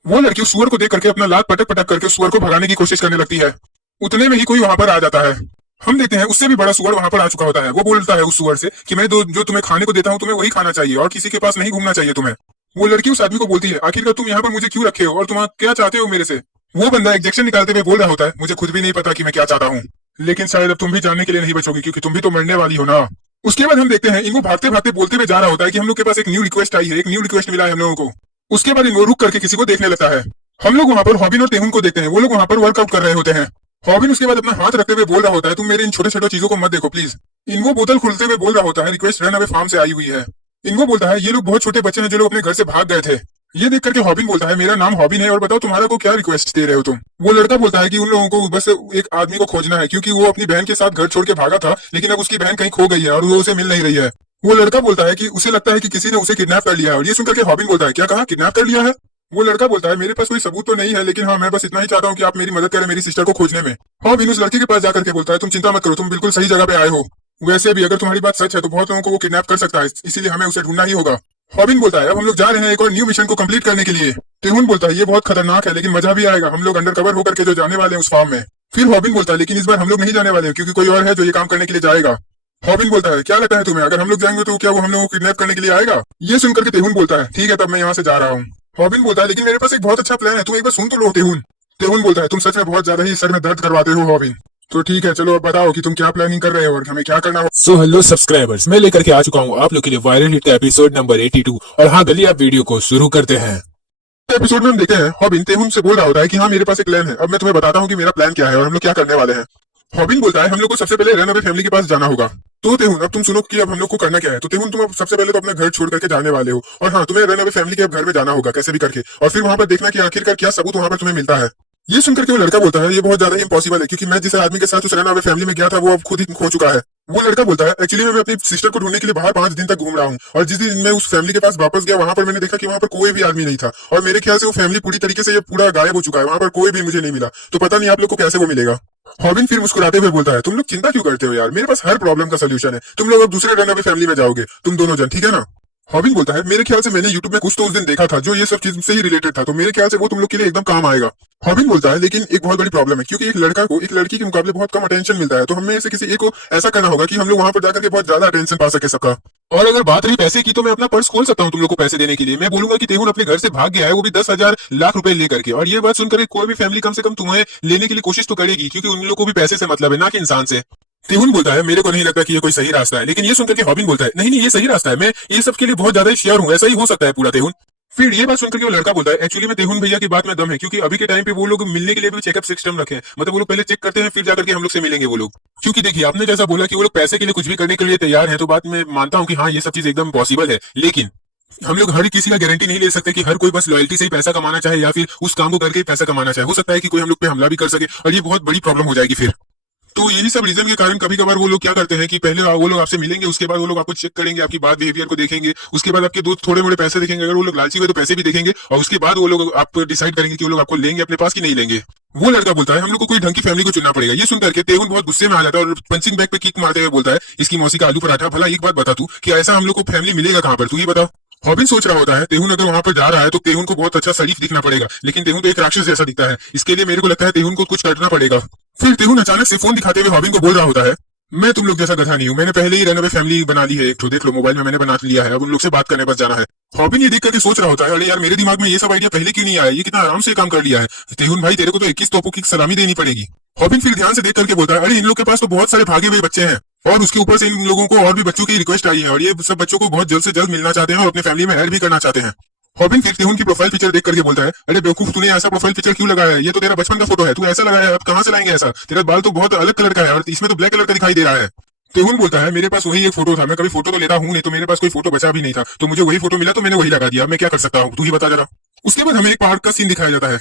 वो लड़की उस सुअर को देख करके अपना लात पटक पटक करके उस सुअर को भगाने की कोशिश करने लगती है। उतने में ही कोई वहां पर आ जाता है। हम देखते हैं उससे भी बड़ा सुअर वहां पर आ चुका होता है। वो बोलता है उस सुअर से कि मैं जो तुम्हें खाने को देता हूँ तुम्हें वही खाना चाहिए और किसी के पास नहीं घूमना चाहिए तुम्हें। वो लड़की उस आदमी को बोलती है आखिरकार तुम यहाँ पर मुझे क्यों रखे हो और तुम क्या चाहते हो मेरे से। वो बंदा इंजेक्शन निकालते हुए बोल रहा होता है मुझे खुद भी नहीं पता कि मैं क्या चाहता हूँ, लेकिन शायद अब तुम भी जानने के लिए नहीं बचोगी क्योंकि तुम भी तो मरने वाली हो ना। उसके बाद हम देखते हैं इनको भागते भागते बोलते हुए जा रहा होता है कि हम लोग के पास एक न्यू रिक्वेस्ट आई है, एक न्यू रिक्वेस्ट मिला है हम लोगों को। उसके बाद इनको रुक करके किसी को देखने लगता है। हम लोग वहां पर हॉबिन और तेहुन को देखते हैं, वो लोग वहां पर वर्कआउट कर रहे होते हैं। हॉबिन उसके बाद अपना हाथ रखते हुए बोल रहा होता है तुम मेरे इन छोटे छोटे चीजों को मत देखो प्लीज। इनको बोतल खुलते हुए बोल रहा होता है रिक्वेस्ट रन अवे फार्म से आई हुई है। इनको बोलता है ये लोग बहुत छोटे बच्चे हैं जो लोग अपने घर से भाग गए थे। ये देख करके हॉबिन बोलता है मेरा नाम हॉबिन है और बताओ तुम्हारा को क्या रिक्वेस्ट दे रहे हो तुम। वो लड़का बोलता है कि उन लोगों को बस एक आदमी को खोजना है क्योंकि वो अपनी बहन के साथ घर छोड़ के भागा था लेकिन अब उसकी बहन कहीं खो गई है और वो उसे मिल नहीं रही है। वो लड़का बोलता है कि उसे लगता है कि किसी ने उसे किडनैप कर लिया है। और ये सुनकर के हॉबिन बोलता है क्या कहा, किडनैप कर लिया है। वो लड़का बोलता है मेरे पास कोई सबूत तो नहीं है लेकिन हाँ मैं बस इतना ही चाहता हूँ कि आप मेरी मदद करें मेरी सिस्टर को खोजने में। हॉबिन उस लड़के के पास जाकर के बोलता है तुम चिंता मत करो, तुम बिल्कुल सही जगह पे आए हो। वैसे भी अगर तुम्हारी बात सच है तो बहुत लोगों को वो किडनैप कर सकता है, इसीलिए हमें उसे ढूंढना ही होगा। हॉबिन बोलता है अब हम लोग जा रहे हैं एक और न्यू मिशन को कंप्लीट करने के लिए। तेहुन बोलता है ये बहुत खतरनाक है लेकिन मजा भी आएगा, हम लोग अंडर कवर होकर के जो जाने वाले हैं उस फार्म में। फिर हॉबिन बोलता है लेकिन इस बार हम लोग नहीं जाने वाले हैं क्योंकि कोई और है जो ये काम करने के लिए जाएगा। हॉबिन बोलता है क्या लगता है तुम्हें अगर हम लोग जाएंगे तो क्या वो हम लोग को किडनैप करने के लिए आएगा। ये सुनकर के तेहुन बोलता है ठीक है तब मैं यहाँ से जा रहा हूँ। हॉबिन बोलता है लेकिन मेरे पास एक बहुत अच्छा प्लान है, तुम एक बार सुन तो लो तेहुन। तेहुन बोलता है तुम सच में बहुत ज्यादा ही सर में दर्द करवाते हो हॉबिन। तो ठीक है, चलो अब बताओ कि तुम क्या प्लानिंग कर रहे हो और हमें क्या करना हो। सो हेलो सब्सक्राइबर्स, मैं लेकर के आ चुका हूँ आप लोग के लिए वायरल हिट का एपिसोड नंबर 82। और हाँ गली, आप वीडियो को शुरू करते हैं। एपिसोड में हम देखते हैं हॉबिन तेहुन से बोल रहा होता है कि हाँ मेरे पास एक प्लान है, अब मैं तुम्हें बताता हूँ कि मेरा प्लान क्या है और हम लोग क्या करने वाले हैं। हॉबिन बोलता है हम लोग को सबसे पहले रन अवे फैमिली के पास जाना होगा। तो तेहुन अब तुम सुनो कि अब हम लोग को करना क्या है। तो तेहुन तुम अब सबसे पहले तो अपना घर छोड़ करके जाने वाले हो और हाँ तुम्हें रन अवे फैमिली के अब घर में जाना होगा कैसे भी करके, और फिर वहां पर देखना कि आखिरकार क्या सबूत वहां पर तुम्हें मिलता है। ये सुनकर के वो लड़का बोलता है ये बहुत ज्यादा ही इम्पॉसिबल है, क्योंकि मैं जिस आदमी के साथ उस रन अवे फैमिली में गया था वो अब खुद ही खो चुका है। वो लड़का बोलता है एक्चुअली मैं अपनी सिस्टर को ढूंढने के लिए बाहर 5 दिन तक घूम रहा हूँ, और जिस दिन मैं उस फैमिली के पास वापस गया वहां पर मैंने देखा कि वहां पर कोई भी आदमी नहीं था, और मेरे ख्याल से वो फैमिली पूरी तरीके से ये पूरा गायब हो चुका है, वहां पर कोई भी मुझे नहीं मिला। तो पता नहीं आप लोग को कैसे वो मिलेगा। हॉबिन फिर मुस्कुराते हुए बोलता है तुम लोग चिंता क्यों करते हो यार, मेरे पास हर प्रॉब्लम का सोल्यूशन है, तुम लोग अब दूसरे रन अवे फैमिली में जाओगे तुम दोनों जन, ठीक है ना। हॉबिन बोलता है मेरे ख्याल से मैंने यूट्यूब में कुछ तो उस दिन देखा था जो ये सब चीज से ही रिलेटेड था, तो मेरे ख्याल से वो तुम लोग के लिए एकदम काम आएगा। हॉबिन बोलता है लेकिन एक बहुत बड़ी प्रॉब्लम है, क्योंकि एक लड़का को एक लड़की के मुकाबले बहुत कम अटेंशन मिलता है, तो हमें से किसी एक को ऐसा करना होगा कि हम लोग वहां पर जाकर के बहुत ज्यादा अटेंशन पा सके सबका। और अगर बात रही पैसे की, तो मैं अपना पर्स खोल सकता हूँ तुम लोग को पैसे देने के लिए। मैं बोलूंगा कि तेहुन अपने घर से भाग गया है, वो भी 10,000 लाख रुपए लेकर के। और ये बात सुनकर कोई भी फैमिली कम से कम तुम्हें लेने के लिए कोशिश तो करेगी, क्योंकि उन लोग को भी पैसे से मतलब है, ना कि इंसान से। तेहुन बोलता है मेरे को नहीं लगता कि ये कोई सही रास्ता है, लेकिन ये सुनकर के हॉबिन बोलता है नहीं नहीं ये सही रास्ता है, मैं ये सब के लिए बहुत ज्यादा श्योर हूँ, ऐसा ही हो सकता है पूरा तेहुन। फिर ये बात सुनकर के वो लड़का बोलता है एक्चुअली में तेहुन भैया की बात में दम है, क्योंकि अभी के टाइम पे वो लोग मिलने के लिए भी चेकअप सिस्टम रखे हैं, मतलब वो लोग पहले चेक करते हैं फिर जाकर के हम लोग से मिलेंगे वो लोग। क्योंकि देखिए आपने जैसा बोला कि वो लोग पैसे के लिए कुछ भी करने के लिए तैयार है, तो बात मैं मानता हूँ कि हाँ ये सब चीज एकदम पॉसिबल है, लेकिन हम लोग हर किसी का गारंटी नहीं ले सकते कि हर कोई बस लॉयल्टी से ही पैसा कमाना चाहे या फिर उस काम को करके ही पैसा कमाना चाहे। हो सकता है कि कोई हम लोग पे हमला भी कर सके, और ये बहुत बड़ी प्रॉब्लम हो जाएगी फिर। तो यही सब रीजन के कारण कभी कभार वो लोग क्या करते हैं कि पहले वो लोग आपसे मिलेंगे, उसके बाद वो लोग आपको चेक करेंगे, आपकी बात बिहेवियर को देखेंगे, उसके बाद आपके दो थोड़े मोड़े पैसे देखेंगे, अगर वो लोग लालची हुए तो पैसे भी देखेंगे, और उसके बाद वो लोग आप डिसाइड करेंगे कि वो लोग आपको लेंगे अपने पास कि नहीं लेंगे। वो लड़का बोलता है हम लोग को कोई ढंग की फैमिली को चुनना पड़ेगा। ये सुनकर के तेहुन बहुत गुस्से में आ जाता है और पंचिंग बैग पे किक मारते हुए बोलता है इसकी मौसी का आलू पराठा। भला एक बात बता तू कि ऐसा हम लोग को फैमिली मिलेगा कहाँ पर, तू ही बता। हॉबिन सोच रहा होता है तेहुन अगर वहां पर जा रहा है तो तेहुन को बहुत अच्छा शरीफ दिखना पड़ेगा, लेकिन तेहुन तो एक राक्षस जैसा दिखता है, इसके लिए मेरे को लगता है तेहुन को कुछ करना पड़ेगा। फिर तेहुन अचानक से फोन दिखाते हुए हॉबिन को बोल रहा होता है मैं तुम लोग जैसा गधा नहीं हूँ, मैंने पहले ही रन अवे फैमिली बना ली है एक तो, देख लो मोबाइल में मैंने बना लिया है, अब उन लोग से बात करने बस जाना है। हॉबिन ये देख करके सोच रहा होता है अरे यार मेरे दिमाग में ये सब आइडिया पहले क्यों नहीं आया, ये कितना आराम से काम कर लिया है। तेहुन भाई तेरे को तो 21 तोपों की सलामी देनी पड़ेगी। हॉबिन फिर ध्यान से देख करके बोलता है अरे इन लोग के पास तो बहुत सारे भागे हुए बच्चे हैं, और उसके ऊपर से इन लोगों को और भी बच्चों की रिक्वेस्ट आई है, और ये सब बच्चों को बहुत जल्द से जल्द मिलना चाहते हैं और अपने फैमिली में ऐड भी करना चाहते हैं। हॉबिन फिर तेहुन की प्रोफाइल पिक्चर देख करके बोलता है अरे बेवकूफ तूने ऐसा प्रोफाइल पिक्चर क्यों लगाया है, ये तो तेरा बचपन का फोटो है, तू ऐसा लगाया है, अब कहाँ से लाएंगे ऐसा, तेरा बाल तो बहुत अलग कलर का है और इसमें तो ब्लैक कलर का दिखाई दे रहा है। तेहुन बोलता है मेरे पास वही एक फोटो था, मैं कभी फोटो तो लेता हूँ नहीं, तो मेरे पास कोई फोटो बचा भी नहीं था, तो मुझे वही फोटो मिला तो मैंने वही लगा दिया, मैं क्या कर सकता हूँ तू ही बता जरा। उसके बाद हमें एक पहाड़ का सीन दिखाया जाता है।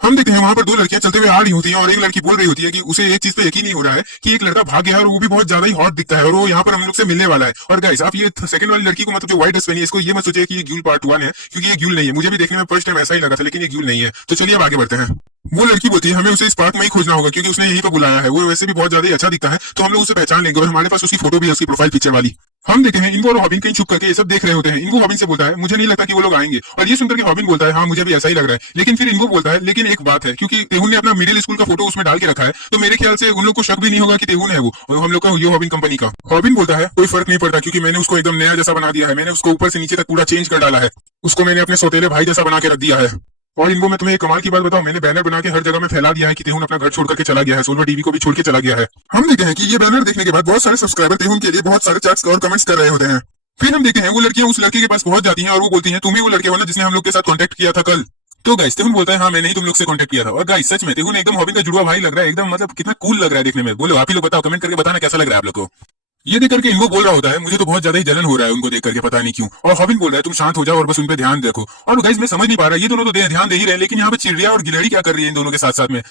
हम देखते हैं वहां पर दो लड़कियां चलते हुए आ रही होती हैं, और एक लड़की बोल रही होती है कि उसे एक चीज पे यकीन नहीं हो रहा है कि एक लड़का भाग गया है और वो भी बहुत ज्यादा ही हॉट दिखता है और वो यहाँ पर हम लोग से मिलने वाला है। और गाइस आप ये सेकंड वाली लड़की को मतलब जो व्हाइट ड्रेस पहनी है इसको ये मत सोचिए कि ये ग्यूल पार्ट 1 है, क्योंकि ये ग्यूल नहीं है, मुझे भी देखने में फर्स्ट टाइम ऐसा ही लगा था, लेकिन ये ग्यूल नहीं है। तो चलिए अब आगे बढ़ते हैं। वो लड़की बोलती है हमें उसे इस पार्क में ही खोजना होगा, क्योंकि उसने यहीं पर बुलाया है, वो वैसे भी बहुत ज्यादा अच्छा दिखता है, तो हम लोग उसे पहचान लेंगे, और हमारे पास उसकी फोटो भी है उसकी प्रोफाइल पिक्चर वाली। हम देखते हैं इनको और हॉबिन कहीं छुप करके ये सब देख रहे होते हैं। इनको हॉबिन से बोलता है मुझे नहीं लगता कि वो लोग आएंगे, और ये सुनकर के हॉबिन बोलता है हाँ मुझे भी ऐसा ही लग रहा है, लेकिन फिर इनको बोलता है लेकिन एक बात है, क्योंकि तेहुन ने अपना मिडिल स्कूल का फोटो उसमें डाल के रखा है, तो मेरे ख्याल से उन लोग को शक भी नहीं होगा कि तेहुन है वो हम लोग का ये हॉबिन कंपनी का। हॉबिन बोलता है कोई फर्क नहीं पड़ता, क्योंकि मैंने उसको एकदम नया जैसा बना दिया है, मैंने उसको ऊपर से नीचे तक पूरा चेंज कर डाला है, उसको मैंने अपने सौतेले भाई जैसा बना के रख दिया है। और इनको मैं तुम्हें एक कमाल की बात बताऊं, मैंने बैनर बना के हर जगह में फैला दिया है कि तेहुन अपना घर छोड़ करके चला गया है, सोलवा टीवी को भी छोड़ के चला गया है। हम देखते हैं कि ये बैनर देखने के बाद बहुत सारे सब्सक्राइबर तेहुन के लिए बहुत सारे चैट्स और कमेंट्स कर रहे होते हैं। फिर हम देखते हैं वो लड़कियां उस लड़के के पास पहुंच जाती हैं और वो बोलती हैं तुम ही वो लड़के हो ना जिसने हम लोग के साथ कांटेक्ट किया था कल। तो गाइस तेहुन बोलता है हाँ मैंने ही तुम लोग से कांटेक्ट किया था। और गाइस सच में तेहुन एकदम हॉबिन का जुड़वा भाई लग रहा है, एकदम मतलब कितना कूल लग रहा है देखने में। बोलो आप ही लोग बताओ, कमेंट करके बताना कैसा लग रहा है आप लोग को। ये देख करके इनको बोल रहा होता है मुझे तो बहुत ज्यादा ही जलन हो रहा है उनको देख करके, पता नहीं क्यों। और हॉबिन बोल रहा है तुम शांत हो जाओ और बस उन पे ध्यान रखो। और गाइस मैं समझ नहीं पा रहा, ये दोनों तो ध्यान दे ही रहे हैं, लेकिन यहाँ पे चिड़िया और गिलहरी क्या कर रही है इन दोनों के साथ साथ में।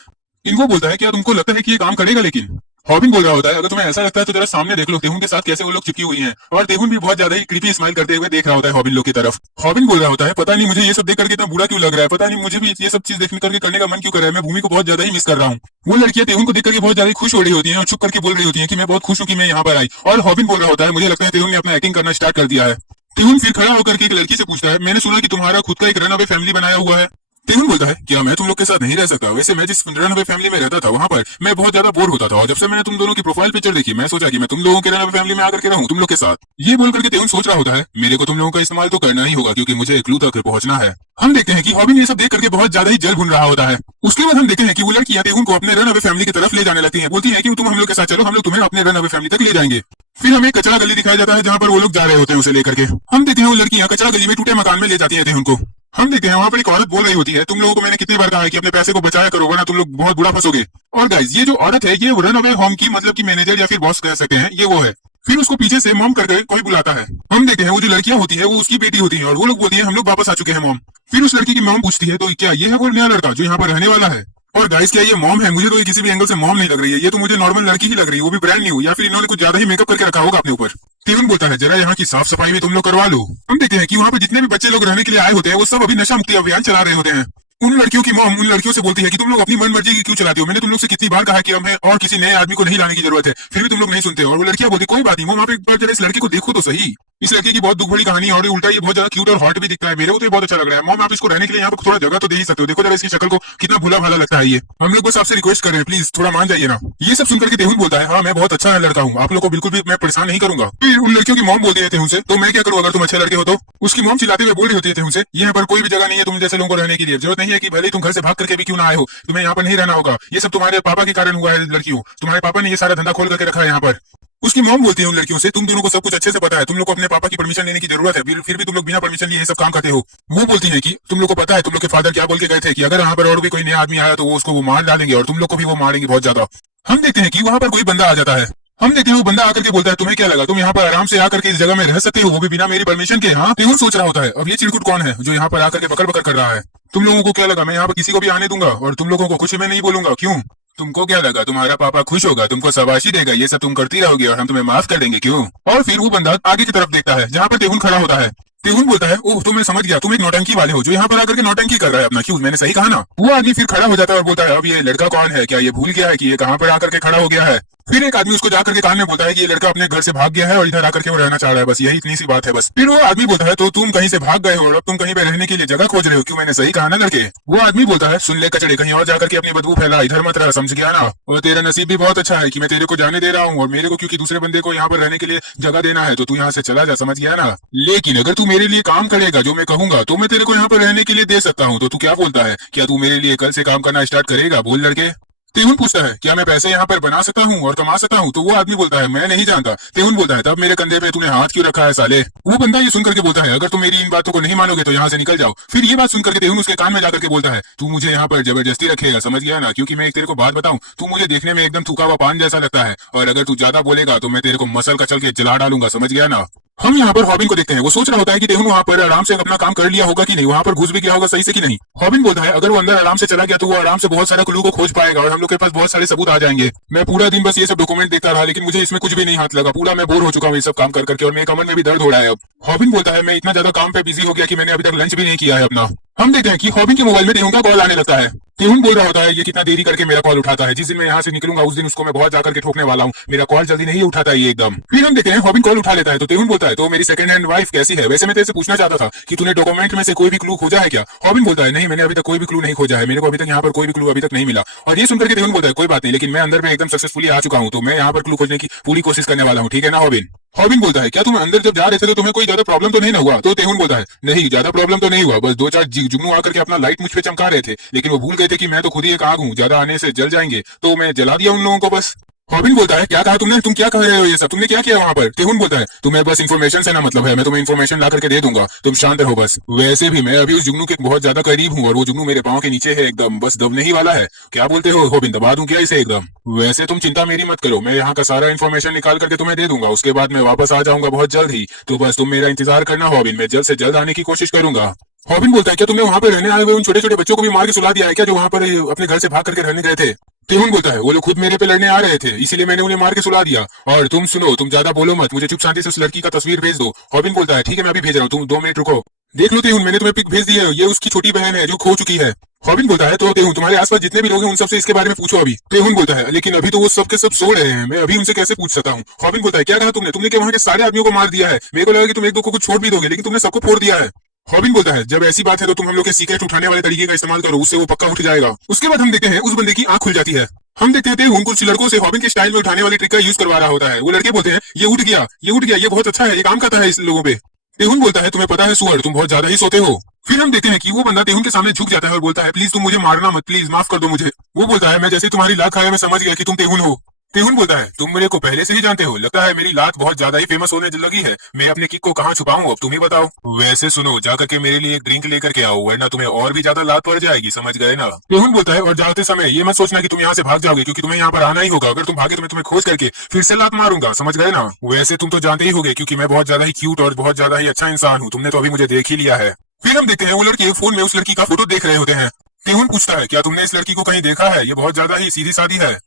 इनको बोलता है क्या तुमको लगता है कि ये काम करेगा, लेकिन हॉबिन बोल रहा होता है अगर तुम्हें ऐसा लगता है तो जरा सामने देख लो तेहुन के साथ कैसे वो लोग चिपकी हुई हैं। और तेहुन भी बहुत ज्यादा ही क्रीपी स्माइल करते हुए देख रहा होता है हॉबिन लोग की तरफ। हॉबिन बोल रहा होता है पता नहीं मुझे ये सब देख करके इतना बुरा क्यों लग रहा है, पता नहीं मुझे भी ये सब चीज देखने करके करने का मन क्यों कर रहा है, मैं भूमि को बहुत ज्यादा ही मिस कर रहा हूँ। वो लड़कियां तेहुन को देख करके बहुत ज्यादा खुश हो रही होती है और चुप करके बोल रही होती है कि मैं बहुत खुश हूँ कि मैं यहाँ पर आई। और हॉबिन बोल रहा होता है मुझे लगता है तेहुन ने अपना एक्टिंग करना स्टार्ट कर दिया है। तेहुन फिर खड़ा होकर के एक लड़की से पूछता है मैंने सुना कि तुम्हारा खुद का एक रन अवे फैमिली बनाया हुआ है। तेहुन बोलता है क्या मैं तुम लोग के साथ नहीं रह सकता? वैसे मैं जिस रन अवे फैमिली में रहता था वहां पर मैं बहुत ज्यादा बोर होता था, और जब से मैंने तुम दोनों की प्रोफाइल पिक्चर देखी मैं सोचा कि मैं तुम लोगों के रन अवे फैमिली में आकर के रहूं तुम लोग के साथ। ये बोल करके तेहुन सोच रहा होता है मेरे को तुम लोगों का इस्तेमाल तो करना ही होगा क्योंकि मुझे क्लू तक पहुंचना है। हम देखते हैं कि हॉबिन ये सब देख करके बहुत ज्यादा ही जल भुन रहा होता है। उसके बाद हम देखते हैं कि वो लड़कियां तेहुन को अपने रन अवे फैमिली की तरफ ले जाने लगती हैं, बोलती है कि तुम हम लोग के साथ चलो, हम लोग तुम्हें अपने रन अवे फैमिली तक ले जाएंगे। फिर हमें कचरा गली दिखाया जाता है जहाँ पर वो लोग जा रहे होते हैं उसे लेकर के। हम देखते हैं वो लड़कियां कचरा गली में टूटे मकान में ले जाती है तेहुन को। हम देखते हैं वहां पर एक औरत बोल रही होती है तुम लोगों को मैंने कितनी बार कहा है कि अपने पैसे को बचाया करो वरना तुम लोग बहुत बुरा फंसोगे। और गाइस ये जो औरत है ये रन अवे होम की मतलब की मैनेजर या फिर बॉस कह सकते हैं, ये वो है। फिर उसको पीछे से मॉम करके कोई बुलाता है। हम देखते हैं वो जो लड़कियां होती है वो उसकी बेटी होती है और वो लोग बोलती है हम लोग वापस आ चुके हैं मॉम। फिर उस लड़की की मॉम पूछती है तो क्या ये है वो नया लड़का जो यहाँ पर रहने वाला है? और गाइस क्या ये मॉम है? मुझे तो ये किसी भी एंगल से मॉम नहीं लग रही है, ये तो मुझे नॉर्मल लड़की ही लग रही है, वो भी ब्रांड न्यू, या फिर इन्होंने कुछ ज्यादा ही मेकअप करके रखा होगा अपने ऊपर। तेवन बोलता है जरा यहाँ की साफ सफाई भी तुम लोग करवा लो। हम देखते हैं कि वहाँ पे जितने भी बच्चे लोग रहने के लिए आए होते हैं वो सब अभी नशा मुक्ति अभियान चला रहे होते हैं। उन लड़कियों की मॉम उन लड़कियों से बोलती है कि तुम लोग अपनी मन मर्जी की क्यों चलाती हो? मैंने तुम लोग से कितनी बार कहा कि हमें और किसी नए आदमी को नहीं लाने की जरूरत है, फिर भी तुम लोग नहीं सुनते। और वो लड़कियां बोलती कोई बात नहीं मॉम, आप एक बार जरा इस लड़की को देखो तो सही। इस लड़की की बहुत दुख भरी कहानी और उल्टा ये बहुत ज्यादा क्यूट और हॉट भी दिखता है, मेरे को तो ये बहुत अच्छा लग रहा है। मॉम आप इसको रहने के लिए यहाँ पर थोड़ा जगह तो दे ही सकते हो, देखो जरा इसकी शक्ल को कितना भूला भाला लगता है ये। हम लोग बस आपसे रिक्वेस्ट कर रहे हैं प्लीज थोड़ा मान जाइए ना। ये सब सुनकर के तेहुन बोलता है हाँ मैं बहुत अच्छा लड़का हूँ, आप लोग को बिल्कुल भी मैं परेशान नहीं करूंगा। फिर उन लड़कियों की मॉम बोलती है तेहुन से तो मैं क्या करूँ अगर तुम अच्छे लड़के हो तो? उसकी मॉम चिल्लाते हुए बोल रही होती है तेहुन से यहाँ पर कोई भी जगह नहीं है तुम जैसे लोगों को रहने के लिए, जरूरत नहीं है कि भले तुम घर से भाग करके भी क्यों ना आए हो तुम्हें यहाँ पर नहीं रहना होगा, ये सब तुम्हारे पापा के कारण हुआ है। लड़कियों तुम्हारे पापा ने ये सारा धंधा खोल करके रखा है यहाँ पर। उसकी मॉम बोलती है उन लड़कियों से तुम दोनों को सब कुछ अच्छे से पता है, तुम लोग को अपने पापा की परमिशन लेने की जरूरत है, फिर भी तुम लोग बिना परमिशन लिए ये सब काम करते हो। वो बोलती है कि तुम लोग को पता है तुम लोग के फादर क्या बोल के गए थे कि अगर यहाँ पर और भी कोई नया आदमी आया तो वो उसको वो मार डालेंगे और तुम लोग को भी वो मारेंगे बहुत ज्यादा। हम देखते हैं कि वहां पर कोई बंदा आ जाता है। हम देखते हैं वो बंदा आकर के बोलता है तुम्हें क्या लगा तुम यहाँ पर आराम से आकर के इस जगह में रह सकते हो वो भी बिना मेरी परमिशन के? हाँ तेहुन सोच रहा होता है अब ये चिरकुट कौन है जो यहाँ पर आकर के बकर बकर कर रहा है? तुम लोगों को क्या लगा मैं यहाँ पर किसी को भी आने दूंगा और तुम लोगों को कुछ मैं नहीं बोलूंगा? क्यों तुमको क्या लगा तुम्हारा पापा खुश होगा, तुमको शाबाशी देगा, ये सब तुम करती रहोगी और हम तुम्हें माफ कर देंगे क्यों? और फिर वो बंदा आगे की तरफ देखता है जहाँ पर तेहुन खड़ा होता है। तेहुन बोलता है ओह तो मैं समझ गया तुम एक नौटंकी वाले हो जो यहाँ पर आकर के नौटंकी कर रहा है अपना, क्यों मैंने सही कहा ना? वो आदमी फिर खड़ा हो जाता है और बोलता है अब ये लड़का कौन है, क्या ये भूल गया है कि ये कहाँ पर आकर के खड़ा हो गया है? फिर एक आदमी उसको जाकर के कान में बोलता है कि ये लड़का अपने घर से भाग गया है और इधर आकर के वो रहना चाह रहा है, बस यही इतनी सी बात है बस। फिर वो आदमी बोलता है तो तुम कहीं से भाग गए हो और अब तुम कहीं पे रहने के लिए जगह खोज रहे हो, क्यों मैंने सही कहा ना लड़के? वो आदमी बोलता है सुन ले कचड़े कहीं और जाकर के अपनी बदबू फैला, इधर मत रह, समझ गया ना? और तेरा नसीब भी बहुत अच्छा है कि मैं तेरे को जाने दे रहा हूँ और मेरे को क्योंकि दूसरे बंदे को यहाँ पर रहने के लिए जगह देना है तो तू यहाँ से चला जा, समझ गया ना? लेकिन अगर तू मेरे लिए काम करेगा जो मैं कहूंगा तो मैं तेरे को यहाँ पर रहने के लिए दे सकता हूँ, तो तू क्या बोलता है? क्या तू मेरे लिए कल से काम करना स्टार्ट करेगा? बोल लड़के। तेहुन पूछता है क्या मैं पैसे यहाँ पर बना सकता हूँ और कमा सकता हूँ? तो वो आदमी बोलता है मैं नहीं जानता। तेहुन बोलता है तब मेरे कंधे पे तूने हाथ क्यों रखा है साले? वो बंदा ये सुन करके बोलता है अगर तुम मेरी इन बातों को नहीं मानोगे तो यहाँ से निकल जाओ। फिर ये बात सुन करके तेहुन उसके कान में जाकर के बोलता है तू मुझे यहाँ पर जबरदस्ती रखेगा, समझ गया ना? क्योंकि मैं एक तेरे को बात बताऊं तू मुझे देखने में एकदम थूका हुआ पान जैसा लगता है और अगर तू ज्यादा बोलेगा तो मैं तेरे को मसल कचल के जला डालूंगा, समझ गया ना? हम यहाँ पर हॉबिन को देखते हैं, वो सोच रहा होता है कि तेहुन वहाँ पर आराम से अपना काम कर लिया होगा कि नहीं, वहाँ पर घुस भी गया होगा सही से कि नहीं। हॉबिन बोलता है अगर वो अंदर आराम से चला गया तो वो आराम से बहुत सारा क्लू को खोज पाएगा और हम लोग के पास बहुत सारे सबूत आ जाएंगे। मैं पूरा दिन बस ये सब डॉक्यूमेंट देखता रहा लेकिन मुझे इसमें कुछ भी नहीं हाथ लगा, पूरा मैं बोर हो चुका हूँ ये सब काम कर करके और मेरे कमर में भी दर्द हो रहा है अब। हॉबिन बोलता है मैं इतना ज्यादा काम पे बिजी हो गया कि मैंने अभी तक लंच भी नहीं किया है अपना। हम देखते हैं कि हॉबिन के मोबाइल में तेहुन का कॉल आने लगता है। तेहुन बोल रहा होता है ये कितना देरी करके मेरा कॉल उठाता है, जिस दिन मैं यहाँ से निकलूंगा उस दिन उसको मैं बहुत जाकर के ठोकने वाला हूँ, मेरा कॉल जल्दी नहीं उठाता है ये एकदम। फिर हम देखते हैं हॉबिन कॉल उठा लेता है तो तेहुन बोलता है तो मेरी सेकंड हैंड वाइफ कैसी है? वैसे मैं तेरे से पूछना चाहता था कि तूने डॉक्यूमेंट में से कोई भी क्लू खोजा है क्या? हॉबिन बोलता है नहीं मैंने अभी तक कोई भी क्लू नहीं खोजा है, मेरे को अभी तक यहाँ पर कोई भी क्लू अभी तक नहीं मिला। और ये सुनकर के तेहुन बोलता है कोई बात नहीं लेकिन मैं अंदर में एकदम सक्सेसफुली आ चुका हूँ तो मैं यहाँ पर क्लू खोजने की पूरी कोशिश करने वाला हूँ, ठीक है ना हॉबिन? हॉबिन बोलता है क्या तुम अंदर जब जा रहे थे तो तुम्हें कोई ज्यादा प्रॉब्लम तो नहीं ना हुआ? तो तेहुन बोलता है नहीं ज्यादा प्रॉब्लम तो नहीं हुआ, बस दो चार जुगनू आकर के अपना लाइट मुझ पे चमका रहे थे लेकिन वो भूल गए थे कि मैं तो खुद ही एक आग हूँ, ज्यादा आने से जल जाएंगे तो मैं जला दिया उन लोगों को बस। हॉबिन बोलता है क्या कहा तुमने, तुम क्या कह रहे हो, ये सब तुमने क्या किया वहाँ पर? तेहुन बोलता है तुम्हें बस इन्फॉर्मेशन से ना मतलब है, मैं तुम्हें इन्फॉर्मेशन ला करके दे दूंगा, तुम शांत रहो बस। वैसे भी मैं अभी उस जुगनू के बहुत ज्यादा करीब हूँ और वो जुगनू मेरे पाँव के नीचे है एकदम, बस दबने ही वाला है। क्या बोलते हो हॉबिन, दबा दूं क्या इसे एकदम? वैसे तुम चिंता मेरी मत करो, मैं यहाँ का सारा इन्फॉर्मेशन निकाल करके तुम्हें दे दूंगा, उसके बाद मैं वापस आ जाऊंगा बहुत जल्द ही, तो बस तुम मेरा इंतजार करना हॉबिन, मैं जल्द से जल्द आने की कोशिश करूंगा। हॉबिन बोलता है क्या तुमने वहाँ पे रहने आए हुए उन छोटे छोटे बच्चों को भी मार के सुला दिया है क्या जो वहाँ पर अपने घर से भाग करके रहने गए थे? तेहुन बोलता है वो लोग खुद मेरे पे लड़ने आ रहे थे इसीलिए मैंने उन्हें मार के सुला दिया। और तुम सुनो, तुम ज्यादा बोलो मत, मुझे चुप शांति से उस लड़की का तस्वीर भेज दो। हॉबिन बोलता है ठीक है मैं अभी भेज रहा हूँ, तुम 2 मिनट रुको। देख लो तेहुन मैंने तुम्हें पिक भेज दी है, ये उसकी छोटी बहन है जो खो चुकी है। हॉबिन बोलता है तो तेहुन तुम्हारे आसपास जितने भी लोग हैं उन सबसे इसके बारे में पूछो अभी। तेहुन बोलता है लेकिन अभी तो वो सब के सब सो रहे हैं, मैं अभी उनसे कैसे पूछ सकता हूँ? हॉबिन बोलता है क्या कहा तुमने, तुमने क्या वहाँ के सारे आदमियों को मार दिया है? मेरे को लगा कि तुम एक दो को कुछ छोड़ भी दोगे लेकिन तुमने सबको फोड़ दिया है। हॉबिन बोलता है जब ऐसी बात है तो तुम हम लोग के सीक्रेट उठाने वाले तरीके का इस्तेमाल करो, उससे वो पक्का उठ जाएगा। उसके बाद हम देखते हैं उस बंदे की आंख खुल जाती है। हम देखते हैं उन कुछ लड़कों से हॉबिन के स्टाइल में उठाने वाली ट्रिक का यूज करवा रहा होता है। वो लड़के बोलते हैं ये उठ गया, ये उठ गया, ये बहुत अच्छा है, ये काम करता है इस लोगों पे। तेहुन बोलता है तुम्हें पता है सुअर, तुम बहुत ज्यादा ही सोते हो। फिर हम देखते हैं कि वो बंदा तेहुन के सामने झुक जाता है और बोलता है प्लीज तुम मुझे मारना मत, प्लीज माफ कर दो मुझे। वो बोलता है मैं जैसे तुम्हारी लात खाया मैं समझ गया कि तुम तेहुन हो। तेहुन बोलता है तुम मेरे को पहले से ही जानते हो, लगता है मेरी लात बहुत ज्यादा ही फेमस होने लगी है, मैं अपने किक को कहाँ छुपाऊं अब तुम ही बताओ। वैसे सुनो, जाकर के मेरे लिए एक ड्रिंक लेकर के आओ वरना तुम्हें और भी ज्यादा लात पड़ जाएगी, समझ गए ना। तेहुन बोलता है और जाते समय ये मत सोचना कि तुम यहाँ से भाग जाओगे, क्योंकि तुम्हें यहाँ पर आना ही होगा। अगर तुम भागे तो मैं तुम्हें खोज करके फिर से लात मारूंगा, समझ गए ना। वैसे तुम तो जानते ही होगे क्योंकि मैं बहुत ज्यादा ही क्यूट और बहुत ज्यादा ही अच्छा इंसान हूँ, तुमने तो अभी मुझे देख ही लिया है। फिर हम देखते हैं वो लड़के फोन में उस लड़की का फोटो देख रहे होते हैं। तेहुन पूछता है क्या तुमने इस लड़की को कहीं देखा है, ये बहुत ज्यादा ही सीधी सादी है।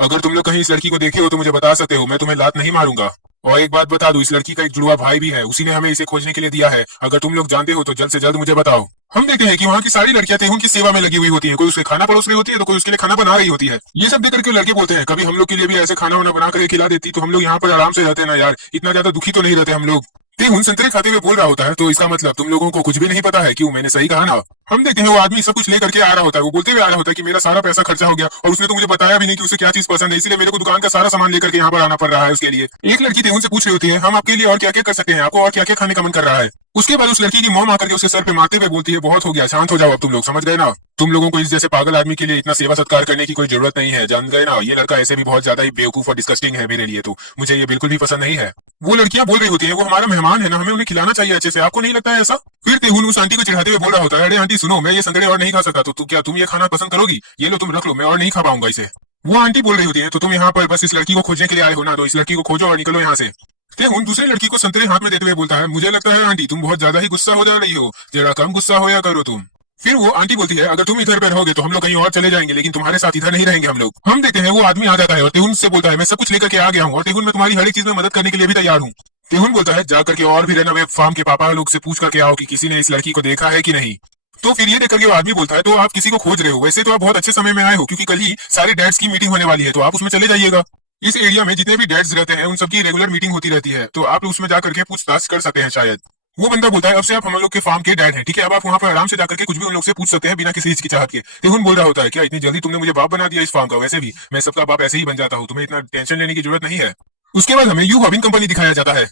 अगर तुम लोग कहीं इस लड़की को देखे हो तो मुझे बता सकते हो, मैं तुम्हें लात नहीं मारूंगा। और एक बात बता दूं, इस लड़की का एक जुड़वा भाई भी है, उसी ने हमें इसे खोजने के लिए दिया है। अगर तुम लोग जानते हो तो जल्द से जल्द मुझे बताओ। हम देखते हैं कि वहाँ की सारी लड़कियां तेहुन की सेवा में लगी हुई होती हैं, कोई उसके खाना परोस रही होती है तो कोई उसके लिए खाना बना रही होती है। ये सब देख करके लड़के बोलते हैं कभी हम लोग के लिए भी ऐसे खाना वाना बना करके खिला देती तो हम लोग यहाँ पर आराम से रहते ना यार, इतना ज्यादा दुखी तो नहीं रहते हम लोग। तेहुन संतरे खाते हुए बोल रहा होता है तो इसका मतलब तुम लोगों को कुछ भी नहीं पता है, क्यों मैंने सही कहा ना। हम देखते हैं वो आदमी सब कुछ लेकर के आ रहा होता है, वो बोलते हुए आ रहा होता है कि मेरा सारा पैसा खर्चा हो गया और उसने तो मुझे बताया भी नहीं कि उसे क्या चीज पसंद है, इसलिए मेरे को दुकान का सारा सामान लेकर के यहाँ पर आना पड़ रहा है उसके लिए। एक लड़की तेहुन से पूछ रही होती है हम आपके लिए और क्या क्या कर सकते हैं, आपको और क्या क्या खाने का मन कर रहा है। उसके बाद उस लड़की की मॉम आकर के उसके सर पे मारते हुए बोलती है बहुत हो गया, शांत हो जाओ अब तुम लोग, समझ गए ना। तुम लोगों को इस जैसे पागल आदमी के लिए इतना सेवा सत्कार करने की कोई जरूरत नहीं है, जान गए ना। ये लड़का ऐसे भी बहुत ज्यादा ही बेवकूफ और डिस्कस्टिंग है मेरे लिए, तो मुझे ये बिल्कुल भी पसंद नहीं है। वो लड़कियां बोल रही होती है वो हमारा मेहमान है ना, हमें उन्हें खिलाना चाहिए अच्छे से, आपको नहीं लगता है ऐसा। फिर तेहुन उस आंटी को चिढ़ाते हुए बोल रहा होता है अरे आंटी सुनो, मैं ये संतरे और नहीं खा सकता, तो क्या तुम ये खाना पसंद करोगी, ये लो तुम रख लो, मैं और नहीं खा पाऊंगा इसे। वो आंटी बोल रही होती है तो तुम यहाँ पर बस इस लड़की को खोजने के लिए आए हो ना, तो इस लड़की को खोजो और निकलो यहाँ से। तेहुन दूसरी लड़की को संतरे हाथ में देते हुए बोलता है मुझे लगता है आंटी तुम बहुत ज्यादा ही गुस्सा हो जा रही हो, जरा कम गुस्सा होया करो तुम। फिर वो आंटी बोलती है अगर तुम इधर पे रहोगे तो हम लोग कहीं और चले जाएंगे, लेकिन तुम्हारे साथ इधर नहीं रहेंगे हम लोग। हम देखते हैं वो आदमी आ जाता है और तेहुन से बोलता है मैं सब कुछ लेकर के आ गया हूँ और तेहुन मैं तुम्हारी हर एक चीज में मदद करने के लिए भी तैयार हूँ। तेहुन बोलता है जाकर के और भी रेनोवे फार्म के पापा लोग से पूछ करके आओ कि किसी ने इस लड़की को देखा है कि नहीं। तो फिर ये देखकर के वो आदमी बोलता है तो आप किसी को खोज रहे हो, वैसे तो आप बहुत अच्छे समय में आए हो क्योंकि कल ही सारे डैड्स की मीटिंग होने वाली है, तो आप उसमें चले जाइएगा। इस एरिया में जितने भी डैड्स रहते हैं उन सबकी रेगुलर मीटिंग होती रहती है, तो आप उसमें जाकर के पूछताछ कर सकते हैं शायद। वो बंदा बोलता है अब से आप हम लोग के फार्म के डैड हैं, ठीक है, अब आप वहाँ पर आराम से जाकर के कुछ भी उन लोग से पूछ सकते हैं बिना किसी हिचकिचाहट के। तेहुन बोल रहा होता है क्या इतनी जल्दी तुमने मुझे बाप बना दिया इस फार्म का, वैसे भी मैं सबका बाप ऐसे ही बन जाता हूँ, तुम्हें इतना टेंशन लेने की जरूरत नहीं है। उसके बाद हमें यू हॉबिन कंपनी दिखाया जाता है।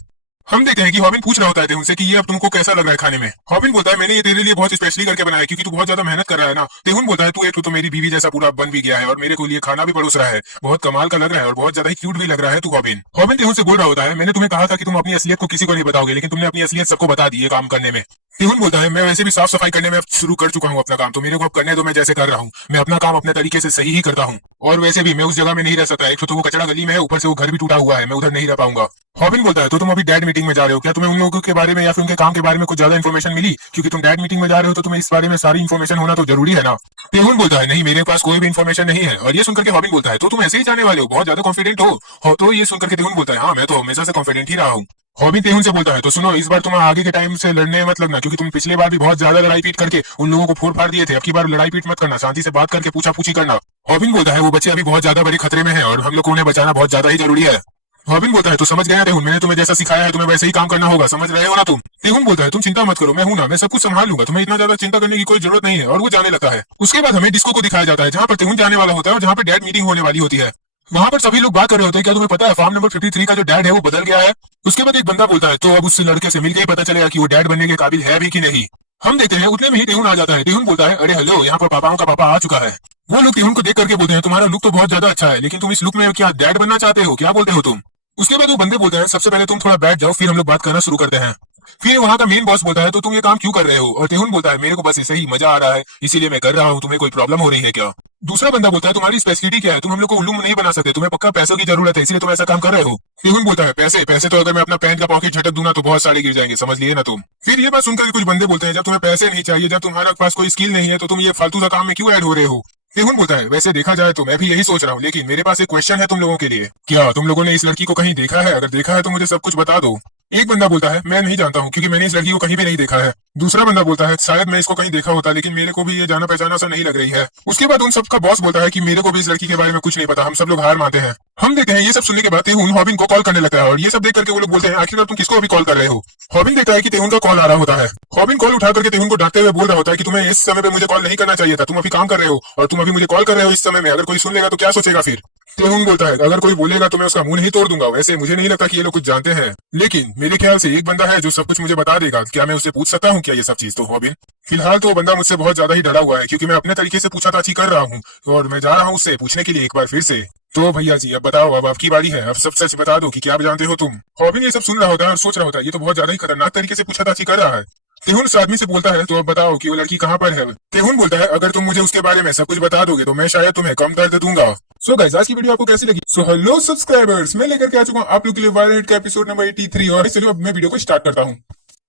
हम देखते हैं कि हॉबिन पूछ रहा होता है तेहुन से कि ये अब तुमको कैसा लग रहा है खाने में। हॉबिन बोलता है मैंने ये तेरे लिए बहुत स्पेशली करके बनाया है क्योंकि तू बहुत ज्यादा मेहनत कर रहा है ना। तेहुन बोलता है तू एक तो मेरी बीवी जैसा पूरा बन भी गया है और मेरे को लिए खाना भी परोस रहा है, बहुत कमाल का लग रहा है और बहुत ज्यादा ही क्यूट भी लग रहा है तू हॉबिन। हॉबिन तेहुन से बोल रहा होता है मैंने तुम्हें कहा था कि तुम अपनी असलियत को किसी को नहीं बताओगे, लेकिन तुमने अपनी असलियत सबको बता दी ये काम करने में। तेहुन बोलता है मैं वैसे भी साफ सफाई करने में शुरू कर चुका हूँ अपना काम, तो मेरे को अब करने दो, मैं जैसे कर रहा हूँ मैं अपना काम अपने तरीके से सही ही करता हूँ। और वैसे भी मैं उस जगह में नहीं रह सकता, एक तो वो कचरा गली में है, ऊपर से वो घर भी टूटा हुआ है, मैं उधर नहीं रह पाऊंगा। हॉबिन बोलता है तो तुम अभी डैड मीटिंग में जा रहे हो, क्या तुम्हें उन लोगों के बारे में या फिर उनके काम के बारे में कुछ ज्यादा इन्फॉर्मेशन मिली, क्योंकि तुम डैड मीटिंग में जा रहे हो तो तुम्हें इस बारे में सारी इन्फॉर्मेशन होना तो जरूरी है ना। तेहुन बोलता है नहीं मेरे पास कोई भी इन्फॉर्मेशन नहीं है। और ये सुनकर के हॉबिन बोलता है तो तुम ऐसे ही जाने वाले हो, बहुत ज्यादा कॉन्फिडेंट हो। तो ये सुनकर के तेहुन बोलता है हाँ मैं तो हमेशा से कॉन्फिडेंट ही रहा हूँ। हॉबिन तेहुन से बोलता है तो सुनो इस बार तुम आगे के टाइम से लड़ने मत लगना, क्योंकि तुम पिछले बार भी बहुत ज्यादा लड़ाई पीट करके उन लोगों को फोड़ फाड़ दिए थे, अब की बार लड़ाई पीट मत करना, शांति से बात करके पूछा पूछी करना। हॉबिन बोलता है वो बच्चे अभी बहुत ज्यादा बड़े खतरे में है और हम लोग को उन्हें बचाना बहुत ज्यादा ही जरूरी है। हॉबिन बोलता है तो समझ गया तेहुन, मैंने तुम्हें जैसा सिखाया है तुम्हें वैसे ही काम करना होगा, समझ रहे हो ना तुम। तेहुन बोलता है तुम चिंता मत करो, मैं हूं ना, मैं सब कुछ संभाल लूंगा, तुम्हें इतना ज्यादा चिंता करने की कोई जरूरत नहीं है। और वो जाने लगता है। उसके बाद हमें डिस्को को दिखाया जाता है जहाँ पर तेहुन जाने वाला होता है और जहाँ पर डैड मीटिंग होने वाली होती है। वहाँ पर सभी लोग बात कर रहे होते हैं क्या तुम्हें पता है फार्म नंबर 53 का जो डैड है वो बदल गया है। उसके बाद एक बंदा बोलता है तो अब उस लड़के से मिलकर ही पता चलेगा कि वो डैड बनने के काबिल है भी कि नहीं। हम देखते हैं उतने में ही तेहुन आ जाता है। तेहुन बोलता है अरे हेलो, यहाँ पर पापाओं का पापा आ चुका है। वो लोग तेहुन को देख करके बोलते हैं तुम्हारा लुक तो बहुत ज्यादा अच्छा है, लेकिन तुम इस लुक में क्या डैड बनना चाहते हो, क्या बोलते हो तुम। उसके बाद वो बंदे बोलते हैं सबसे पहले तुम थोड़ा बैठ जाओ फिर हम लोग बात करना शुरू करते हैं। फिर वहाँ का मेन बॉस बोलता है तो तुम ये काम क्यों कर रहे हो, और तेहुन बोलता है मेरे को बस ऐसे ही मजा आ रहा है इसीलिए मैं कर रहा हूँ, तुम्हें कोई प्रॉब्लम हो रही है क्या। दूसरा बंदा बोलता है तुम्हारी स्पेशलिटी क्या है, तुम हम लोग को उल्लू नहीं बना सकते, तुम्हें पक्का पैसों की जरूरत है इसलिए तुम ऐसा काम कर रहे हो। तेहुन बोलता है पैसे पैसे तो अगर मैं अपना पैंट का पॉकेट झटक दूं ना तो बहुत सारे गिर जाएंगे, समझ लिए ना तुम। फिर ये बात सुनकर कुछ बंदे बोलते हैं जब तुम्हें पैसे नहीं चाहिए, जब तुम्हारे पास कोई स्किल नहीं है तो तुम ये फालतू का काम में क्यों ऐड हो रहे हो। तेहुन बोलता है वैसे देखा जाए तो मैं भी यही सोच रहा हूँ, लेकिन मेरे पास एक क्वेश्चन है तुम लोगों के लिए, क्या तुम लोगों ने इस लड़की को कहीं देखा है, अगर देखा है तो मुझे सब कुछ बता दो। एक बंदा बोलता है मैं नहीं जानता हूँ क्योंकि मैंने इस लड़की को कहीं भी नहीं देखा है। दूसरा बंदा बोलता है शायद मैं इसको कहीं देखा होता लेकिन मेरे को भी ये जाना पहचाना सा नहीं लग रही है। उसके बाद उन सबका बॉस बोलता है कि मेरे को भी इस लड़की के बारे में कुछ नहीं पता, हम सब लोग हार मानते हैं। हम देखते हैं ये सब सुनने के बाद तेहुन हॉबिन को कॉल करने लगता है और ये सब देख करके वो लोग बोलते हैं आखिरकार तुम किसको अभी कॉल कर रहे हो। हॉबिन देखता है कि तेहुन का कॉल आ रहा होता है। हॉबिन कॉल उठा करके तेहुन को डांटते हुए बोल रहा होता है कि तुम्हें इस समय पे मुझे कॉल नहीं करना चाहिए था, तुम अभी काम कर रहे हो और तुम अभी मुझे कॉल कर रहे हो इस समय में, अगर कोई सुन लेगा तो क्या सोचेगा फिर। तेहुन बोलता है अगर कोई बोलेगा तो मैं उसका मुंह नहीं तोड़ दूंगा, वैसे मुझे नहीं लगता कि ये लोग कुछ जानते हैं, लेकिन मेरे ख्याल से एक बंदा है जो सब कुछ मुझे बता देगा, क्या मैं उससे पूछ सकता हूँ क्या ये सब चीज। तो हॉबिन फिलहाल तो वो बंदा मुझसे बहुत ज्यादा ही डरा हुआ है क्योंकि मैं अपने तरीके से पूछताछ कर रहा हूँ और मैं जा रहा हूँ उससे पूछने के लिए एक बार फिर से। तो भैया जी अब बताओ, अब आपकी बारी है, अब सब सच बता दो कि क्या जानते हो तुम। हॉबिन ये सब सुन रहा होता है और सोच रहा होता है ये तो बहुत ज्यादा ही खतरनाक तरीके से पूछताछ कर रहा है। तेहुन उस आदमी से बोलता है तो अब बताओ कि वो लड़की कहाँ पर है। तेहुन बोलता है अगर तुम मुझे उसके बारे में सब कुछ बता दोगे तो मैं शायद तुम्हें कम दर्द दूंगा। सो गाइस आज की वीडियो आपको कैसी लगी। सो हेलो सब्सक्राइबर्स, मैं लेकर के आ चुका हूँ आप लोग के लिए वायरल हिट का एपिसोड नंबर 83 और चलिए अब मैं वीडियो को स्टार्ट करता हूँ।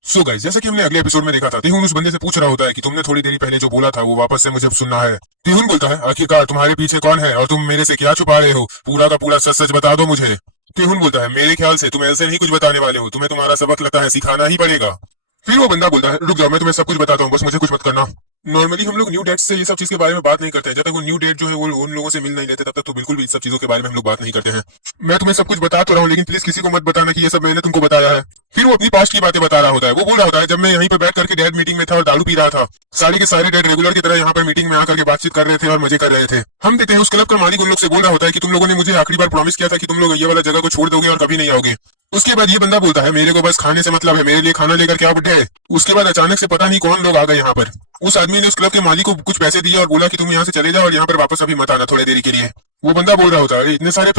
सो गाइस जैसा कि हमने अगले एपिसोड में देखा था, तेहुन उस बंदे से पूछ रहा होता है कि तुमने थोड़ी देरी पहले जो बोला था वो वापस से मुझे सुनना है। तेहुन बोलता है आखिरकार तुम्हारे पीछे कौन है और तुम मेरे से क्या छुपा रहे हो, पूरा का पूरा सच सच बता दो मुझे। तेहुन बोलता है मेरे ख्याल से तुम ऐसे नहीं कुछ बताने वाले हो, तुम्हें तुम्हारा सबक लगता है सिखाना ही पड़ेगा। फिर वो बंदा बोलता है रुक जाओ मैं तुम्हें सब कुछ बताता हूँ, बस मुझे कुछ मत करना। नॉर्मली हम लोग न्यू डेट्स से ये सब चीज के बारे में बात नहीं करते हैं, जब तक वो न्यू डेट जो है वो उन लोगों से मिल नहीं लेते तब तक तो बिल्कुल भी इस सब चीजों के बारे में हम लोग बात नहीं करते हैं। मैं तुम्हें सब कुछ बता तो रहा हूँ लेकिन प्लीज किसी को मत बताना कि ये सब मैंने तुमको बताया है। फिर वो अपनी पास्ट की बातें बता रहा होता है। वो बोल रहा होता है जब मैं यहीं पर बैठ करके डैड मीटिंग में था और दारू पी रहा था, सारे के सारे डैड रेगुलर की तरह यहाँ पर मीटिंग में आकर के बातचीत कर रहे थे और मजे कर रहे थे। हम देखते हैं उस क्लब का मालिक उन लोग से बोल रहा होता है कि तुम लोगों ने मुझे आखिरी बार प्रॉमिस किया था कि तुम लोग ये वाला जगह को छोड़ दोगे और कभी नहीं आओगे। उसके बाद ये बंदा बोलता है मेरे को बस खाने से मतलब है, मेरे लिए खाना लेकर क्या बुड्ढे। उसके बाद अचानक से पता नहीं कौन लोग आ गए यहाँ पर। उस आदमी ने उस क्लब के मालिक को कुछ पैसे दिए और बोला कि तुम यहाँ से चले जाओ और यहाँ पर वापस अभी मत आना थोड़ी देरी के लिए। वो बंदा बोल रहा होता है इतने सारे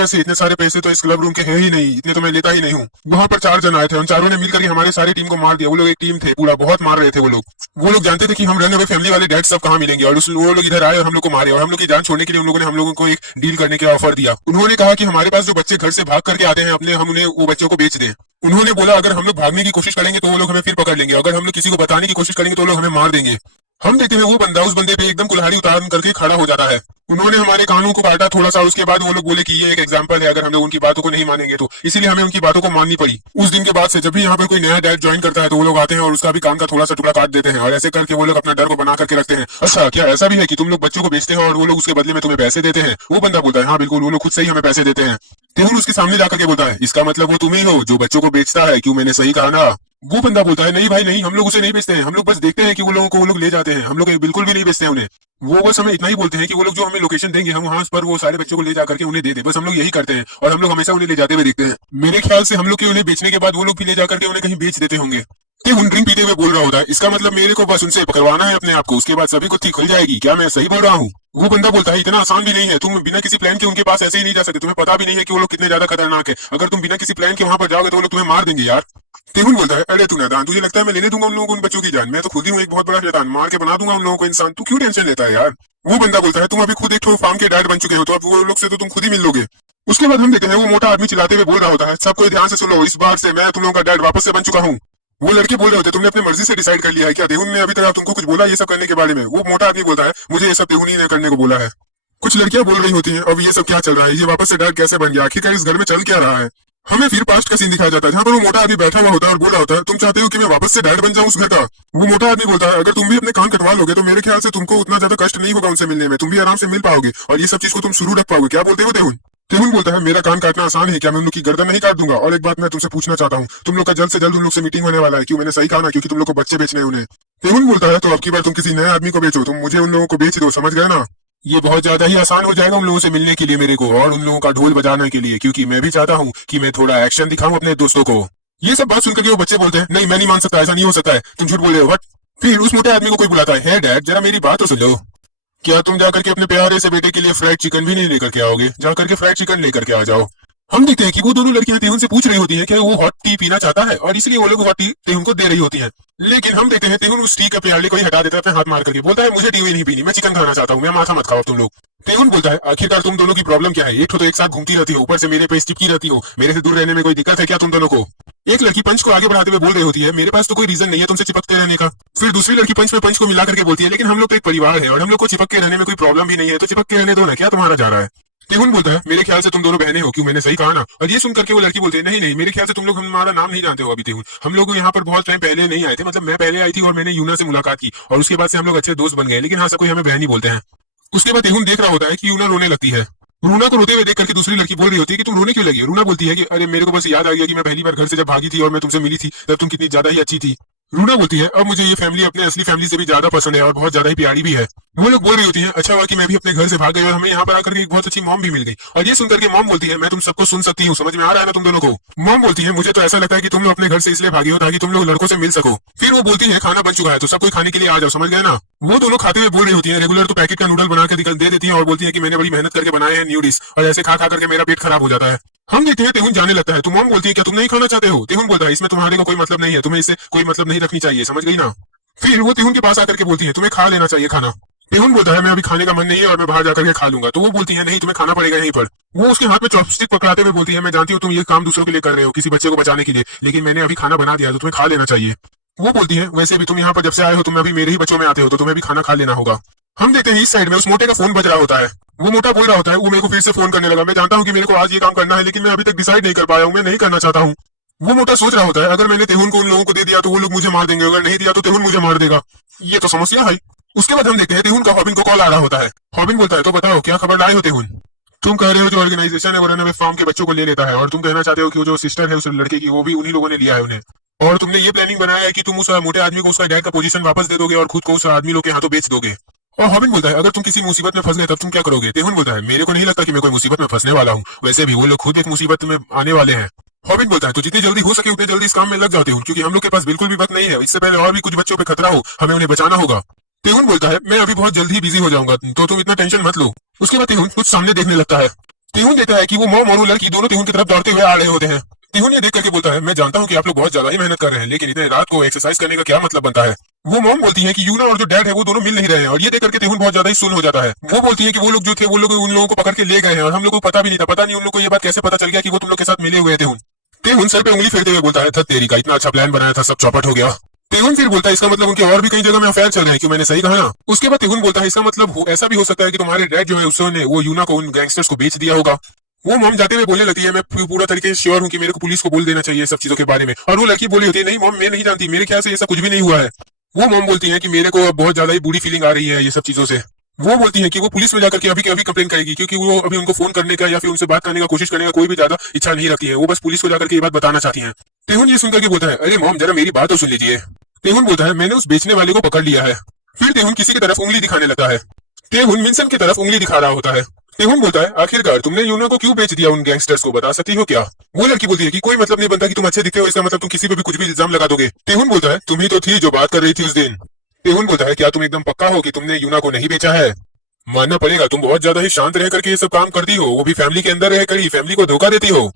पैसे तो इस क्लब रूम के हैं ही नहीं, इतने तो मैं लेता ही नहीं हूँ। वहां पर 4 जन आए थे, उन चारों ने मिलकर के हमारी सारी टीम को मार दिया। वो लोग एक टीम थे पूरा, बहुत मार रहे थे वो लोग। वो लोग जानते थे कि हम रन अवे फैमिली वाले डैड सब कहाँ मिलेंगे और वो लोग इधर आए और हम लोग को मारे और हम लोग की जान छोड़ने के लिए उन लोगों ने हम लोगों को एक डील करने का ऑफर दिया। उन्होंने कहा कि हमारे पास जो बच्चे घर से भाग करके आते हैं अपने, हम उन्हें वो बच्चों को बेच दें। उन्होंने बोला अगर हम लोग भागने की कोशिश करेंगे तो वो लोग हमें फिर पकड़ लेंगे, अगर हम लोग किसी को बताने की कोशिश करेंगे तो वो लोग हमें मार देंगे। हम देखते हैं वो बंदा उस बंदे पे एकदम कुल्हाड़ी उतार करके खड़ा हो जाता है। उन्होंने हमारे कानों को काटा थोड़ा सा, उसके बाद वो लोग बोले कि ये एक एग्जांपल है, अगर हम लोग उनकी बातों को नहीं मानेंगे तो, इसीलिए हमें उनकी बातों को माननी पड़ी। उस दिन के बाद से जब भी यहाँ पे कोई नया डैड ज्वाइन करता है तो वो लोग आते हैं और उसका भी कान का थोड़ा सा टुकड़ा काट देते हैं और ऐसे करके वो लोग अपना डर को बना करके रखते हैं। अच्छा क्या ऐसा भी है कि तुम लोग बच्चों को बेचते हो और वो लोग उसके बदले में तुम्हें पैसे देते हैं। वो बंदा बोलता है हाँ बिल्कुल, वो लोग खुद से ही हमें पैसे देते हैं। तेहुन उसके सामने जाकर के बोलता है इसका मतलब वो तुम ही हो जो बच्चों को बेचता है, क्यों मैंने सही कहा ना। वो बंदा बोलता है नहीं भाई नहीं, हम लोग उसे नहीं बेचते हैं, हम लोग बस देखते हैं कि वो लोगों को वो लोग ले जाते हैं, हम लोग बिल्कुल भी नहीं बेचते हैं उन्हें। वो बस हमें इतना ही बोलते हैं कि वो लोग जो हमें लोकेशन देंगे हम वहां पर वो सारे बच्चों को ले जाकर के उन्हें दे दे, बस हम लोग यही करते हैं और हम लोग हमेशा उन्हें ले जाते हुए देखते हैं। मेरे ख्याल से हम लोग के उन्हें बेचने के बाद वो लोग भी ले जाकर के उन्हें कहीं बेच देते होंगे। तेहुन ड्रिंक पीते हुए बोल रहा होता है इसका मतलब मेरे को बस उनसे पकड़वाना है अपने आप को, उसके बाद सभी कुछ ठीक खुल जाएगी, क्या मैं सही बोल रहा हूँ। वो बंदा बोलता है इतना आसान भी नहीं है, तुम बिना किसी प्लान के उनके पास ऐसे ही नहीं जा सकते, तुम्हें पता भी नहीं है कि वो लोग कितने ज्यादा खतरनाक है, अगर तुम बिना किसी प्लान के वहां पर जाओगे तो वो लोग तुम्हें मार देंगे यार। तेहुन बोलता है अरे तू नादान, तुझे लगता है मैं लेने दूंगा उन लोगों को उन बच्चों की जान, मैं तो खुद ही हूँ एक बहुत बड़ा शैतान, मार के बना दूंगा उन लोगों को इंसान, तू क्यों टेंशन लेता है यार। वो बंदा बोलता है तुम अभी खुद एक फार्म के डैड बन चुके हो तो अब वो लोग से तो तुम खुद ही मिल लोगे। उसके बाद हम देखते हैं वो मोटा आदमी चिल्लाते हुए बोल रहा होता है सबको ध्यान से सुनो, इस बार से मैं तुम लोगों का डैड वापस से बन चुका हूँ। वो लड़के बोल रहे होते तुमने अपनी मर्जी से डिसाइड कर लिया है क्या, तेहुन ने अभी तक तुमको कुछ बोला ये सब करने के बारे में। वो मोटा आदमी बोलता है मुझे ये सब तेहुन ही ने करने को बोला है। कुछ लड़कियां बोल रही होती हैं अब ये सब क्या चल रहा है, ये वापस से डैड कैसे बन गया, आखिरकार इस घर में चल क्या रहा है। हमें फिर पास्ट का सीन दिखाया जाता है जहाँ पर वो मोटा आदमी बैठा हुआ होता है और बोल रहा होता है तुम चाहते हो कि मैं वापस से डैड बन जाऊं उस घर का। वो मोटा आदमी बोलता है अगर तुम भी अपने कान कटवा लोगे तो मेरे ख्याल से तुमको उतना ज्यादा कष्ट नहीं होगा उनसे मिलने में, तुम भी आराम से मिल पाओगे और ये सब चीज को तुम शुरू रख पाओगे, क्या बोलते हो तेहुन। तेहुन बोलता है मेरा कान काटना आसान है क्या, मैं उन लोग की गर्दन नहीं काट दूंगा। और एक बात मैं तुमसे पूछना चाहता हूँ, तुम लोग का जल्द से जल्द उन लोग से मीटिंग होने वाला है, क्यों मैंने सही कहा ना, क्योंकि तुम लोग को बच्चे बेचने हैं उन्हें। तेहुन बोलता है तो अब की बार तुम किसी नए आदमी को बेचो, तुम मुझे उन लोगों को बेच दो, समझ गए ना। ये बहुत ज्यादा ही आसान हो जाएगा उन लोगों से मिलने के लिए मेरे को और उन लोगों का ढोल बजाने के लिए, क्योंकि मैं भी चाहता हूँ कि मैं थोड़ा एक्शन दिखाऊं अपने दोस्तों को। ये सब बात सुनकर के वो बच्चे बोलते हैं नहीं मैं नहीं मान सकता, ऐसा नहीं हो सकता है, तुम झूठ बोल रहे हो। फिर उस मोटे आदमी को कोई बुलाता है डैड जरा मेरी बात तो सुन लो, क्या तुम जाकर के अपने प्यारे से बेटे के लिए फ्राइड चिकन भी नहीं लेकर के आओगे, जाकर के फ्राइड चिकन लेकर के आ जाओ। हम देखते हैं कि वो दोनों लड़कियां तेहुन से पूछ रही होती हैं कि वो हॉट टी पीना चाहता है और इसलिए वो लोग हॉट टी तेहुन को दे रही होती हैं। लेकिन हम देखते हैं तेहुन उस टी के प्याले को ही हटा देता है अपने हाथ मार करके, बोलता है मुझे टी नहीं पीनी, मैं चिकन खाना चाहता हूँ, मैं माथा मत खाओ तुम लोग। तेहुन बोलता है आखिरकार तुम दोनों की प्रॉब्लम क्या है, एक तो एक साथ घूमती रहती हो, ऊपर से मेरे पे चिपकी रहती हो, मेरे से दूर रहने में कोई दिक्कत है क्या तुम दोनों को। एक लड़की पंच को आगे बढ़ाते हुए बोल रही होती है मेरे पास तो कोई रीजन नहीं है तुमसे चिपकते रहने का। फिर दूसरी लड़की पंच में पंच को मिला करके बोलती है लेकिन हम लोग तो एक परिवार है और हम लोग को चिपक के रहने में कोई प्रॉब्लम भी नहीं है, तो चिपक के रहने दो ना, क्या तुम्हारा जा रहा है। तेहुन बोलता है मेरे ख्याल से तुम दोनों बहनें हो, क्यों मैंने सही कहा ना। और ये सुन करके वो लड़की बोलती है नहीं नहीं, मेरे ख्याल से तुम लोग हमारा नाम नहीं जानते हो अभी तेहुन, हम लोग यहाँ पर बहुत टाइम पहले नहीं आए थे, मतलब मैं पहले आई थी और मैंने यूना से मुलाकात की और उसके बाद से हम लोग अच्छे दोस्त बन गए, लेकिन हाँ सब कोई हमें बहन ही बोलते हैं। उसके बाद तेहुन देख रहा होता है कि यूना रोने लगती है। रूना को रोते हुए देख करके दूसरी लड़की बोल रही होती है कि तुम रोने क्यों लगी। रूना बोलती है कि अरे मेरे को बस याद आ गया कि मैं पहली बार घर से जब भागी थी और मैं तुमसे मिली थी तब तुम कितनी ज्यादा ही अच्छी थी। रूना बोलती है अब मुझे ये फैमिली अपने असली फैमिली से भी ज्यादा पसंद है और बहुत ज्यादा ही प्यारी भी है। वो लोग बोल रही होती है अच्छा हुआ कि मैं भी अपने घर से भाग गई और हमें यहाँ पर आकर के एक बहुत अच्छी मॉम भी मिल गई। और ये सुनकर के मॉम बोलती है मैं तुम सबको सुन सकती हूँ, समझ में आ रहा है ना तुम दोनों को। मॉम बोलती है मुझे तो ऐसा लगता है कि तुम लोग अपने घर से इसलिए भागी हो ताकि तुम लोग लड़कों से मिल सको। फिर वो बोलती है खाना बन चुका है तो सब कोई खाने के लिए आ जाओ, समझ गए ना। वो दोनों खाते हुए बोल रही होती है रेगुलर तो पैकेट का नूडल बना के दे देती है और बोलती है कि मैंने बड़ी मेहनत करके बनाए हैं न्यू डिश और ऐसे खा खा करके मेरा पेट खराब हो जाता है। हम देखते हैं तेहुन जाने लगता है तो मॉम बोलती है क्या तुम नहीं खाना चाहते हो। तेहुन बोलता है इसमें तुम्हारे को कोई मतलब नहीं है, तुम्हें इससे कोई मतलब नहीं रखनी चाहिए, समझ गई ना। फिर वो तेहुन के पास आकर के बोलती है तुम्हें खा लेना चाहिए खाना। तेहुन बोलता है मैं अभी खाने का मन नहीं है और मैं बाहर जाकर के खा लूंगा। तो वो बोलती है नहीं तुम्हें खाना पड़ेगा यहीं पर। वो उसके हाथ में चॉपस्टिक पकड़ाते हुए बोलती है मैं जानती हूँ तुम ये काम दूसरों के लिए कर रहे हो, किसी बच्चे को बचाने के लिए, लेकिन मैंने अभी खाना बना दिया तो तुम्हें खा लेना चाहिए। वो बोलती है वैसे भी तुम यहाँ पर जब से आए हो तुम अभी मेरे ही बच्चों में आते हो तो तुम्हें भी खाना खा लेना होगा। हम देखते हैं इस साइड में उस मोटे का फोन बज रहा होता है। वो मोटा बोल रहा होता है वो मेरे को फिर से फोन करने लगा, मैं जानता हूँ कि मेरे को आज ये काम करना है लेकिन मैं अभी तक डिसाइड नहीं कर पाया हूँ, मैं नहीं करना चाहता हूँ। वो मोटा सोच रहा होता है अगर मैंने तेहुन को उन लोगों को दे दिया तो वो लोग मुझे मार देंगे, अगर नहीं दिया तो तेहुन मुझे मार देगा, ये तो समस्या है। उसके बाद हम देखते हैं तेहुन का हॉबिन को कॉल आ रहा होता है। हॉबिन बोलता है तो बताओ क्या खबर लाए हो तेहुन। तुम कह रहे हो जो ऑर्गेनाइजेशन है वरना फार्म के बच्चों को ले लेता है और तुम कहना चाहते हो कि वो जो सिस्टर है उस लड़के की वो भी उन्हीं लोगों ने लिया है उन्हें, और तुमने ये प्लानिंग बनाया है कि तुम उस मोटे आदमी को उसका डैड का पोजीशन वापस दे दोगे और खुद को उस आदमी लोग के हाथों बेच दोगे। और हॉबिन बोलता है अगर तुम किसी मुसीबत में फंस गए तब तुम क्या करोगे। तेहुन बोलता है मेरे को नहीं लगता कि मैं कोई मुसीबत में फंसने वाला हूँ, वैसे भी वो लोग खुद एक मुसीबत में आने वाले हैं। हॉबिन बोलता है तो जितनी जल्दी हो सके उतने जल्दी इस काम में लग जाते हो क्योंकि हम लोग के पास बिल्कुल भी वक्त नहीं है, इससे पहले और भी कुछ बच्चों पे खतरा हो, हमें उन्हें बचाना होगा। तेहुन बोलता है मैं अभी बहुत जल्द ही बिजी हो जाऊंगा तो तुम इतना टेंशन मत लो। उसके बाद तेहुन कुछ सामने देखने लगता है। तेहुन देखता है कि वो मॉम और वो लड़की दोनों तेहुन की तरफ दौड़ते हुए आ रहे होते हैं। तेहुन ये देख करके बोलता है मैं जानता हूँ कि आप लोग बहुत ज्यादा ही मेहनत कर रहे हैं लेकिन इतने रात को एक्सरसाइज करने का क्या मतलब बनता है। वो मॉम बोलती है कि यूना और जो डैड है वो दोनों मिल नहीं रहे हैं और ये देख करके तेहुन बहुत ज्यादा ही सुन हो जाता है। वो बोलती है कि वो लोग जो थे वो लोग उन लोगों को पकड़ के ले गए हैं और हम लोग को पता भी नहीं था, पता नहीं उन लोग को ये बात कैसे पता चल गया कि वो तुम लोग के साथ मिले हुए थे। तेहुन सर पे उंगली फेरते हुए बोलता है थत तेरी का, इतना अच्छा प्लान बनाया था सब चौपट हो गया। तेहुन फिर बोलता है इसका मतलब उनके और भी कई जगह में अफेयर चल रहे हैं, क्यों मैंने सही कहा ना। उसके बाद तेहुन बोलता है इसका मतलब ऐसा भी हो सकता है कि तुम्हारे डैड जो है उसने वो यूना को उन गैंगस्टर्स को बेच दिया होगा। वो मॉम जाते हुए बोलने लगती है मैं पूरा तरीके से श्योर हूँ कि मेरे को पुलिस को बोल देना चाहिए सब चीजों के बारे में, और वो लड़की बोली होती है नहीं मॉम मैं नहीं जानती, मेरे ख्याल से ये सब कुछ भी नहीं हुआ है। वो मॉम बोलती है कि मेरे को बहुत ज्यादा ही बुरी फीलिंग आ रही है ये सब चीजों से। वो बोलती है कि वो पुलिस में जाकर के अभी कंप्लेन करेगी क्योंकि वो अभी उनको फोन करने का या फिर उनसे बात करने का कोशिश करने का कोई भी ज्यादा इच्छा नहीं रखती है, वो बस पुलिस को जाकर के ये बात बताना चाहती है। तेहुन ये सुनकर के बोलता है अरे मॉम जरा मेरी बात तो सुन लीजिए। तेहुन बोलता है मैंने उस बेचने वाले को पकड़ लिया है। फिर तेहुन किसी की तरफ उंगली दिखाने लगता है। तेहुन मिनसन की तरफ उंगली दिखा रहा होता है। तेहुन बोलता है आखिरकार तुमने यूना को क्यों बेच दिया उन गैंगस्टर्स को, बता सकती हो क्या। वो लड़की बोलती है कि कोई मतलब नहीं बनता कि तुम अच्छे दिखते हो इसका मतलब तुम किसी पे भी कुछ भी इल्जाम लगा दोगे। तेहुन बोलता है तुम ही तो थी जो बात कर रही थी उस दिन। तेहुन बोलता है क्या तुम एकदम पक्का हो कि तुमने यूना को नहीं बेचा है। मानना पड़ेगा तुम बहुत ज्यादा ही शांत रह करके ये सब काम करती हो, वो भी फैमिली के अंदर रह कर ही फैमिली को धोखा देती हो।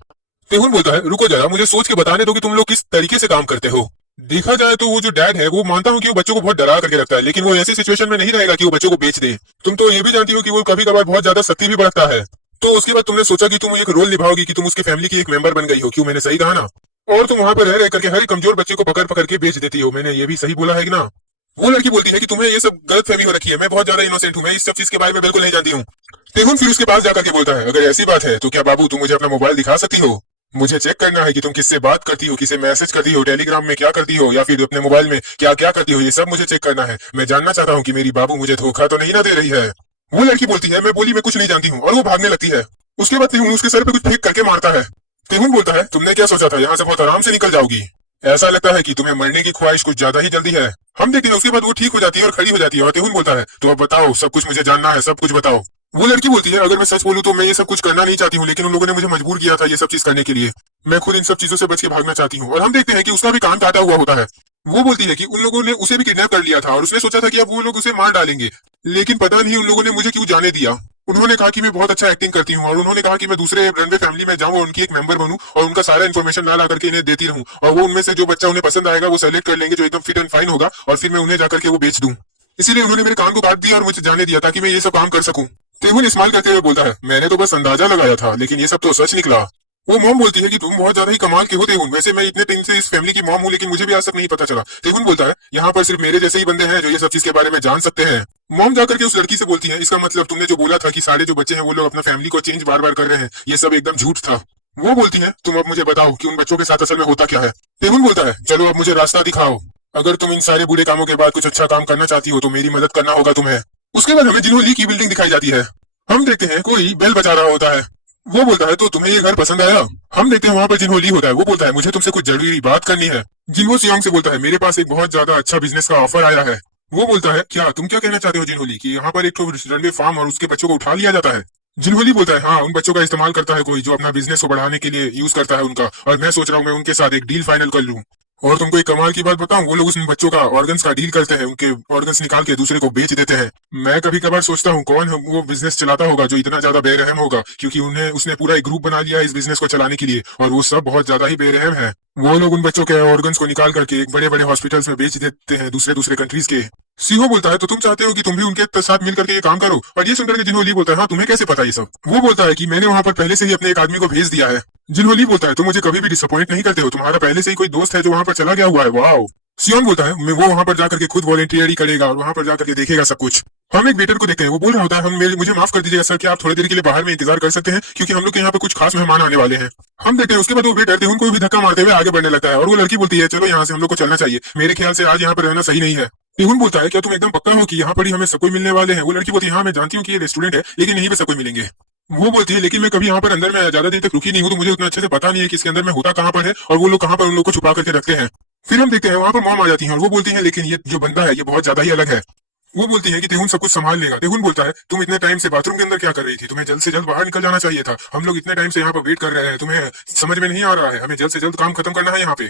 तेहुन बोलता है रुको जरा मुझे सोच के बताने दो कि तुम लोग किस तरीके से काम करते हो। देखा जाए तो वो जो डैड है वो मानता हूँ कि वो बच्चों को बहुत डरा करके रखता है, लेकिन वो ऐसी सिचुएशन में नहीं रहेगा कि वो बच्चों को बेच दे। तुम तो ये भी जानती हो कि वो कभी कभार बहुत ज्यादा सख्ती भी बरतता है। तो उसके बाद तुमने सोचा कि तुम एक रोल निभाओगी कि तुम उसके फैमिली की एक मेंबर बन गई हो, क्यों मैंने सही कहा ना। और तुम वहां पर रह करके हर कमजोर बच्चे को पकड़ पकड़ के बेच देती हो, मैंने ये भी सही बोला है कि ना। वो लड़की बोलती है कि तुम्हें ये सब गलत फहमी हो रखी है, मैं बहुत ज्यादा इनोसेंट हूँ, मैं इस सब चीज के बारे में बिल्कुल नहीं जानती हूँ। तेहुन फिर उसके पास जाकर के बोलता है अगर ऐसी बात है तो क्या बाबू तुम मुझे अपना मोबाइल दिखा सकती हो। मुझे चेक करना है कि तुम किससे बात करती हो, किसे मैसेज करती हो, टेलीग्राम में क्या करती हो या फिर अपने मोबाइल में क्या क्या करती हो, ये सब मुझे चेक करना है। मैं जानना चाहता हूँ कि मेरी बाबू मुझे धोखा तो नहीं ना दे रही है। वो लड़की बोलती है मैं बोली मैं कुछ नहीं जानती हूँ और वो भागने लगती है। उसके बाद तेहुन उसके सर पे कुछ फेंक करके मारता है। तेहुन बोलता है तुमने क्या सोचा था यहाँ से बहुत आराम से निकल जाओगी, ऐसा लगता है कि तुम्हें मरने की ख्वाहिश कुछ ज्यादा ही जल्दी है। हम देखते हैं उसके बाद वो ठीक हो जाती है और खड़ी हो जाती है और तेहुन बोलता है तो अब बताओ सब कुछ मुझे जानना है, सब कुछ बताओ। वो लड़की बोलती है अगर मैं सच बोलूं तो मैं ये सब कुछ करना नहीं चाहती हूँ, लेकिन उन लोगों ने मुझे मजबूर किया था ये सब चीज करने के लिए, मैं खुद इन सब चीजों से बच के भागना चाहती हूँ। और हम देखते हैं कि उसका भी कान काटा हुआ होता है। वो बोलती है कि उन लोगों ने उसे भी किडनैप कर लिया था और उसने सोचा था कि अब वो लोग उसे मार डालेंगे, लेकिन पता नहीं उन लोगों ने मुझे क्यों जाने दिया। उन्होंने कहा कि मैं बहुत अच्छा एक्टिंग करती हूँ और उन्होंने कहा कि मैं दूसरे रनवे फैमिली में जाऊँ और उनकी एक मेंबर बनूं और उनका सारा इन्फॉर्मेशन ला करके इन्हें देती रहूं, और वो उनमें से जो बच्चा उन्हें पसंद आएगा वो सेलेक्ट कर लेंगे जो एकदम फिट एंड फाइन होगा और फिर मैं उन्हें जाकर के वो बेच दूं। इसीलिए उन्होंने मेरे कान को काट दिया और मुझे जाने दिया ताकि मैं ये सब काम कर सकूं। तेहुन इस्तेमाल करते हुए बोलता है मैंने तो बस अंदाजा लगाया था लेकिन ये सब तो सच निकला। वो मॉम बोलती है कि तुम बहुत ज्यादा ही कमाल के हो तेहुन, वैसे मैं इतने टाइम से इस फैमिली की मॉम हूँ लेकिन मुझे भी आज तक नहीं पता चला। तेहुन बोलता है यहाँ पर सिर्फ मेरे जैसे ही बंदे हैं जो ये सब चीज के बारे में जान सकते हैं। मॉम जाकर के उस लड़की से बोलती है इसका मतलब तुमने जो बोला था कि सारे जो बच्चे हैं वो लोग अपना फैमिली को चेंज बार बार कर रहे हैं, ये सब एकदम झूठ था। वो बोलती है तुम अब मुझे बताओ कि उन बच्चों के साथ असल में होता क्या है। तेहुन बोलता है चलो अब मुझे रास्ता दिखाओ, अगर तुम इन सारे बुरे कामों के बाद कुछ अच्छा काम करना चाहती हो तो मेरी मदद करना होगा तुम्हें। उसके बाद हमें जिन्होंली की बिल्डिंग दिखाई जाती है। हम देखते हैं कोई बेल बजा रहा होता है। वो बोलता है तो तुम्हें ये घर पसंद आया। हम देखते हैं वहां पर जिन्होली होता है। वो बोलता है मुझे तुमसे कुछ जरूरी बात करनी है। जिन्हो सियोंग से बोलता है मेरे पास एक बहुत ज्यादा अच्छा बिजनेस का ऑफर आया है। वो बोलता है क्या तुम क्या कहना चाहते हो जिन्होली कि यहाँ पर एक तो रनवे फार्म और उसके बच्चों को उठा लिया जाता है। जिन्होली बोलता है हाँ उन बच्चों का इस्तेमाल करता है कोई जो अपना बिजनेस को बढ़ाने के लिए यूज करता है उनका, और मैं सोच रहा हूँ मैं उनके साथ एक डील फाइनल कर लूँ। और तुमको एक कमाल की बात बताऊं, वो लोग उन बच्चों का ऑर्गन्स का डील करते हैं, उनके ऑर्गन्स निकाल के दूसरे को बेच देते हैं। मैं कभी कभार सोचता हूँ कौन वो बिजनेस चलाता होगा जो इतना ज्यादा बेरहम होगा, क्योंकि उन्हें उसने पूरा एक ग्रुप बना लिया है इस बिजनेस को चलाने के लिए और वो सब बहुत ज्यादा ही बेरहम है। वो लोग उन बच्चों के ऑर्गन्स को निकाल करके एक बड़े बड़े हॉस्पिटल्स में बेच देते हैं दूसरे दूसरे कंट्रीज के। सीहो बोलता है तो तुम चाहते हो कि तुम भी उनके साथ मिल करके ये काम करो। और ये सुनकर के जिन्होंली बोलता है हाँ तुम्हें कैसे पता ये सब। वो बोलता है कि मैंने वहां पर पहले से ही अपने एक आदमी को भेज दिया है। जिन्होली बोलता है तुम मुझे कभी भी डिसअपॉइंट नहीं करते हो, तुम्हारा पहले से ही कोई दोस्त है जो वहां पर चला गया हुआ है। वाओ। सियोन बोलता है मैं वो वहां पर जाकर के खुद वॉलेंटियरी करेगा और वहां पर जाकर के देखेगा सब कुछ। हम एक वेटर को देखते हैं, वो बोल रहा होता है मुझे माफ कर दीजिएगा सर, क्या आप थोड़ी देर के लिए बाहर में इंतजार कर सकते हैं क्योंकि हम लोग के यहाँ पे कुछ खास मेहमान आने वाले हैं। हम देखते हैं उसके बाद वो वेटर थे उनको भी धक्का मारते हुए आगे बढ़ने लगता है और वो लड़की बोलती है चलो यहाँ से हम लोग को चलना चाहिए, मेरे ख्याल से आज यहाँ पर रहना सही नहीं है। टिहुन बोलता है क्या तुम एकदम पक्का हो कि यहाँ पर ही हमें सब कोई मिलने वाले हैं। वो लड़की बोलती है हाँ मैं जानती हूँ कि ये रेस्टोरेंट है लेकिन यहीं पे सब कोई मिलेंगे। वो बोलती है लेकिन मैं कभी यहाँ पर अंदर में ज्यादा देर तक रुकी नहीं हूँ तो मुझे उतना अच्छे से पता नहीं है कि इसके अंदर में होता कहाँ पर है और वो लोग कहाँ पर उन लोग को छुपा करके रखते हैं। फिर हम देखते हैं वहां पर मॉम आ जाती है और वो बोलती है लेकिन ये जो बंदा है ये बहुत ज्यादा ही अलग है। वो बोलती है कि तेहुन सब कुछ संभाल लेगा। तेहुन बोलता है तुम इतने टाइम से बाथरूम के अंदर क्या कर रही थी, तुम्हें जल्द से जल्द बाहर निकल जाना चाहिए था, हम लोग इतने टाइम से यहाँ पर वेट कर रहे हैं, तुम्हें समझ में नहीं आ रहा है, हमें जल्द से जल्द काम खत्म करना है यहाँ पे।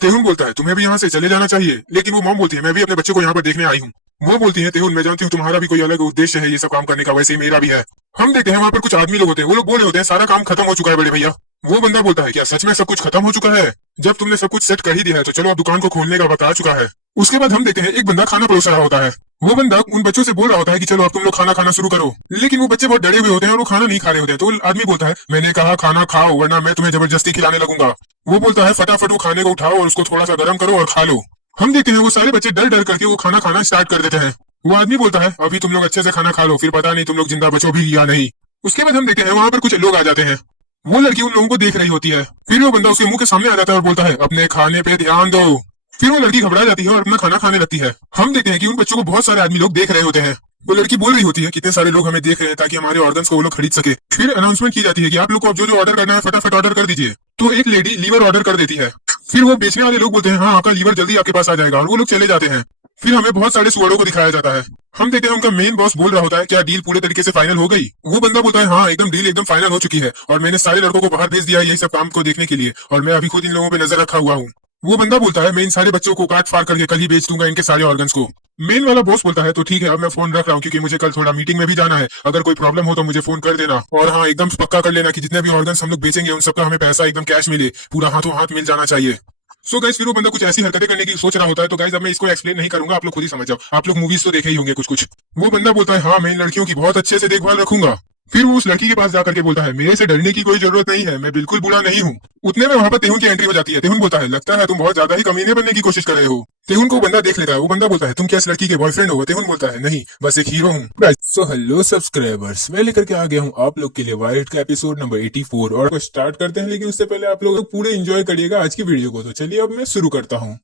तेहुन बोलता है तुम्हें भी यहाँ से चले जाना चाहिए, लेकिन वो मॉम बोलती है मैं भी अपने बच्चे को यहाँ पर देखने आई हूँ। वो बोलती है तेहुन मैं जानती हूँ तुम्हारा भी कोई अलग उद्देश्य है ये सब काम करने का, वैसे ही मेरा भी है। हम देखते हैं वहां पर कुछ आदमी लोग होते हैं, वो लोग बोल रहे होते हैं सारा काम खत्म हो चुका है बड़े भैया। वो बंदा बोलता है क्या सच में सब कुछ खत्म हो चुका है, जब तुमने सब कुछ सेट कर ही दिया है तो चलो अब दुकान को खोलने का वक्त आ चुका है। उसके बाद हम देखते हैं एक बंदा खाना परोस रहा होता है। वो बंदा उन बच्चों से बोल रहा होता है कि चलो अब तुम लोग खाना खाना शुरू करो, लेकिन वो बच्चे बहुत डरे हुए होते हैं और वो खाना नहीं खा रहे होते हैं। तो आदमी बोलता है मैंने कहा खाना खाओ वरना मैं तुम्हें जबरदस्ती खिलाने लगूंगा। वो बोलता है फटाफट वो खाने को उठाओ और उसको थोड़ा सा गर्म करो और खा लो। हम देखते हैं वो सारे बच्चे डर डर करके वो खाना खाना स्टार्ट कर देते हैं। वो आदमी बोलता है अभी तुम लोग अच्छे से खाना खा लो फिर पता नहीं तुम लोग जिंदा बचो भी या नहीं। उसके बाद हम देखते हैं वहां पर कुछ लोग आ जाते हैं। वो लड़की उन लोगों को देख रही होती है, फिर वो बंदा उसके मुंह के सामने आ जाता है और बोलता है अपने खाने पे ध्यान दो। फिर वो लड़की घबरा जाती है और अपना खाना खाने लगती है। हम देखते हैं कि उन बच्चों को बहुत सारे आदमी लोग देख रहे होते हैं। वो लड़की बोल रही होती है कितने सारे लोग हमें देख रहे हैं ताकि हमारे ऑर्गन्स को वो लोग खरीद सके। फिर अनाउंसमेंट की जाती है कि आप लोग को अब जो जो ऑर्डर करना है फटाफट ऑर्डर कर दीजिए। तो एक लेडी लीवर ऑर्डर कर देती है। फिर वो बेचने वाले लोग बोलते हैं हाँ आपका लीवर जल्दी आपके पास आ जाएगा और वो लोग चले जाते हैं। फिर हमें बहुत सारे सुअरों को दिखाया जाता है। हम देखते हैं उनका मेन बॉस बोल रहा होता है क्या डील पूरे तरीके से फाइनल हो गई। वो बंदा बोलता है हाँ एकदम डील एकदम फाइनल हो चुकी है और मैंने सारे लड़कों को बाहर भेज दिया है यही सब काम को देखने के लिए और मैं अभी खुद इन लोगों पे नजर रखा हुआ हूँ। वो बंदा बोलता है मैं इन सारे बच्चों को काट फाड़ करके कल ही बेच दूंगा इनके सारे ऑर्गन्स को। मेन वाला बॉस बोलता है तो ठीक है अब मैं फोन रख रहा हूँ क्योंकि मुझे कल थोड़ा मीटिंग में भी जाना है, अगर कोई प्रॉब्लम हो तो मुझे फोन कर देना और हाँ एकदम पक्का कर लेना कि जितने भी ऑर्गन्स हम लोग बेचेंगे उन सबका हमें पैसा एकदम कैश मिले, पूरा हाथों हाथ मिल जाना चाहिए। सो गाइस फिर वो बंदा कुछ ऐसी हरकतें करने की सोच रहा होता है। तो गाइस अब मैं इसको एक्सप्लेन नहीं करूंगा, आप लोग खुद ही समझ जाओ, आप लोग मूवीज तो देखे ही होंगे कुछ कुछ। वो बंदा बोलता है हाँ मैं इन लड़कियों की बहुत अच्छे से देखभाल रखूंगा। फिर वो उस लड़की के पास जाकर के बोलता है मेरे से डरने की कोई जरूरत नहीं है, मैं बिल्कुल बुरा नहीं हूँ। उतने में वहां पर तेहुन की एंट्री हो जाती है। तेहुन बोलता है लगता है तुम बहुत ज्यादा ही कमीने बनने की कोशिश कर रहे हो। तेहुन को बंदा देख लेता है। वो बंदा बोलता है तुम क्या इस लड़की के बॉयफ्रेंड हो। तेहुन बोलता है नहीं बस एक हीरो हूँ। सो हेलो सब्सक्राइबर्स, मैं लेकर के आ गया हूँ आप लोग के लिए वायरड का एपिसोड नंबर 84 और स्टार्ट करते हैं, लेकिन उससे पहले आप लोग पूरे एंजॉय करिएगा आज की वीडियो को। तो चलिए अब मैं शुरू करता हूँ।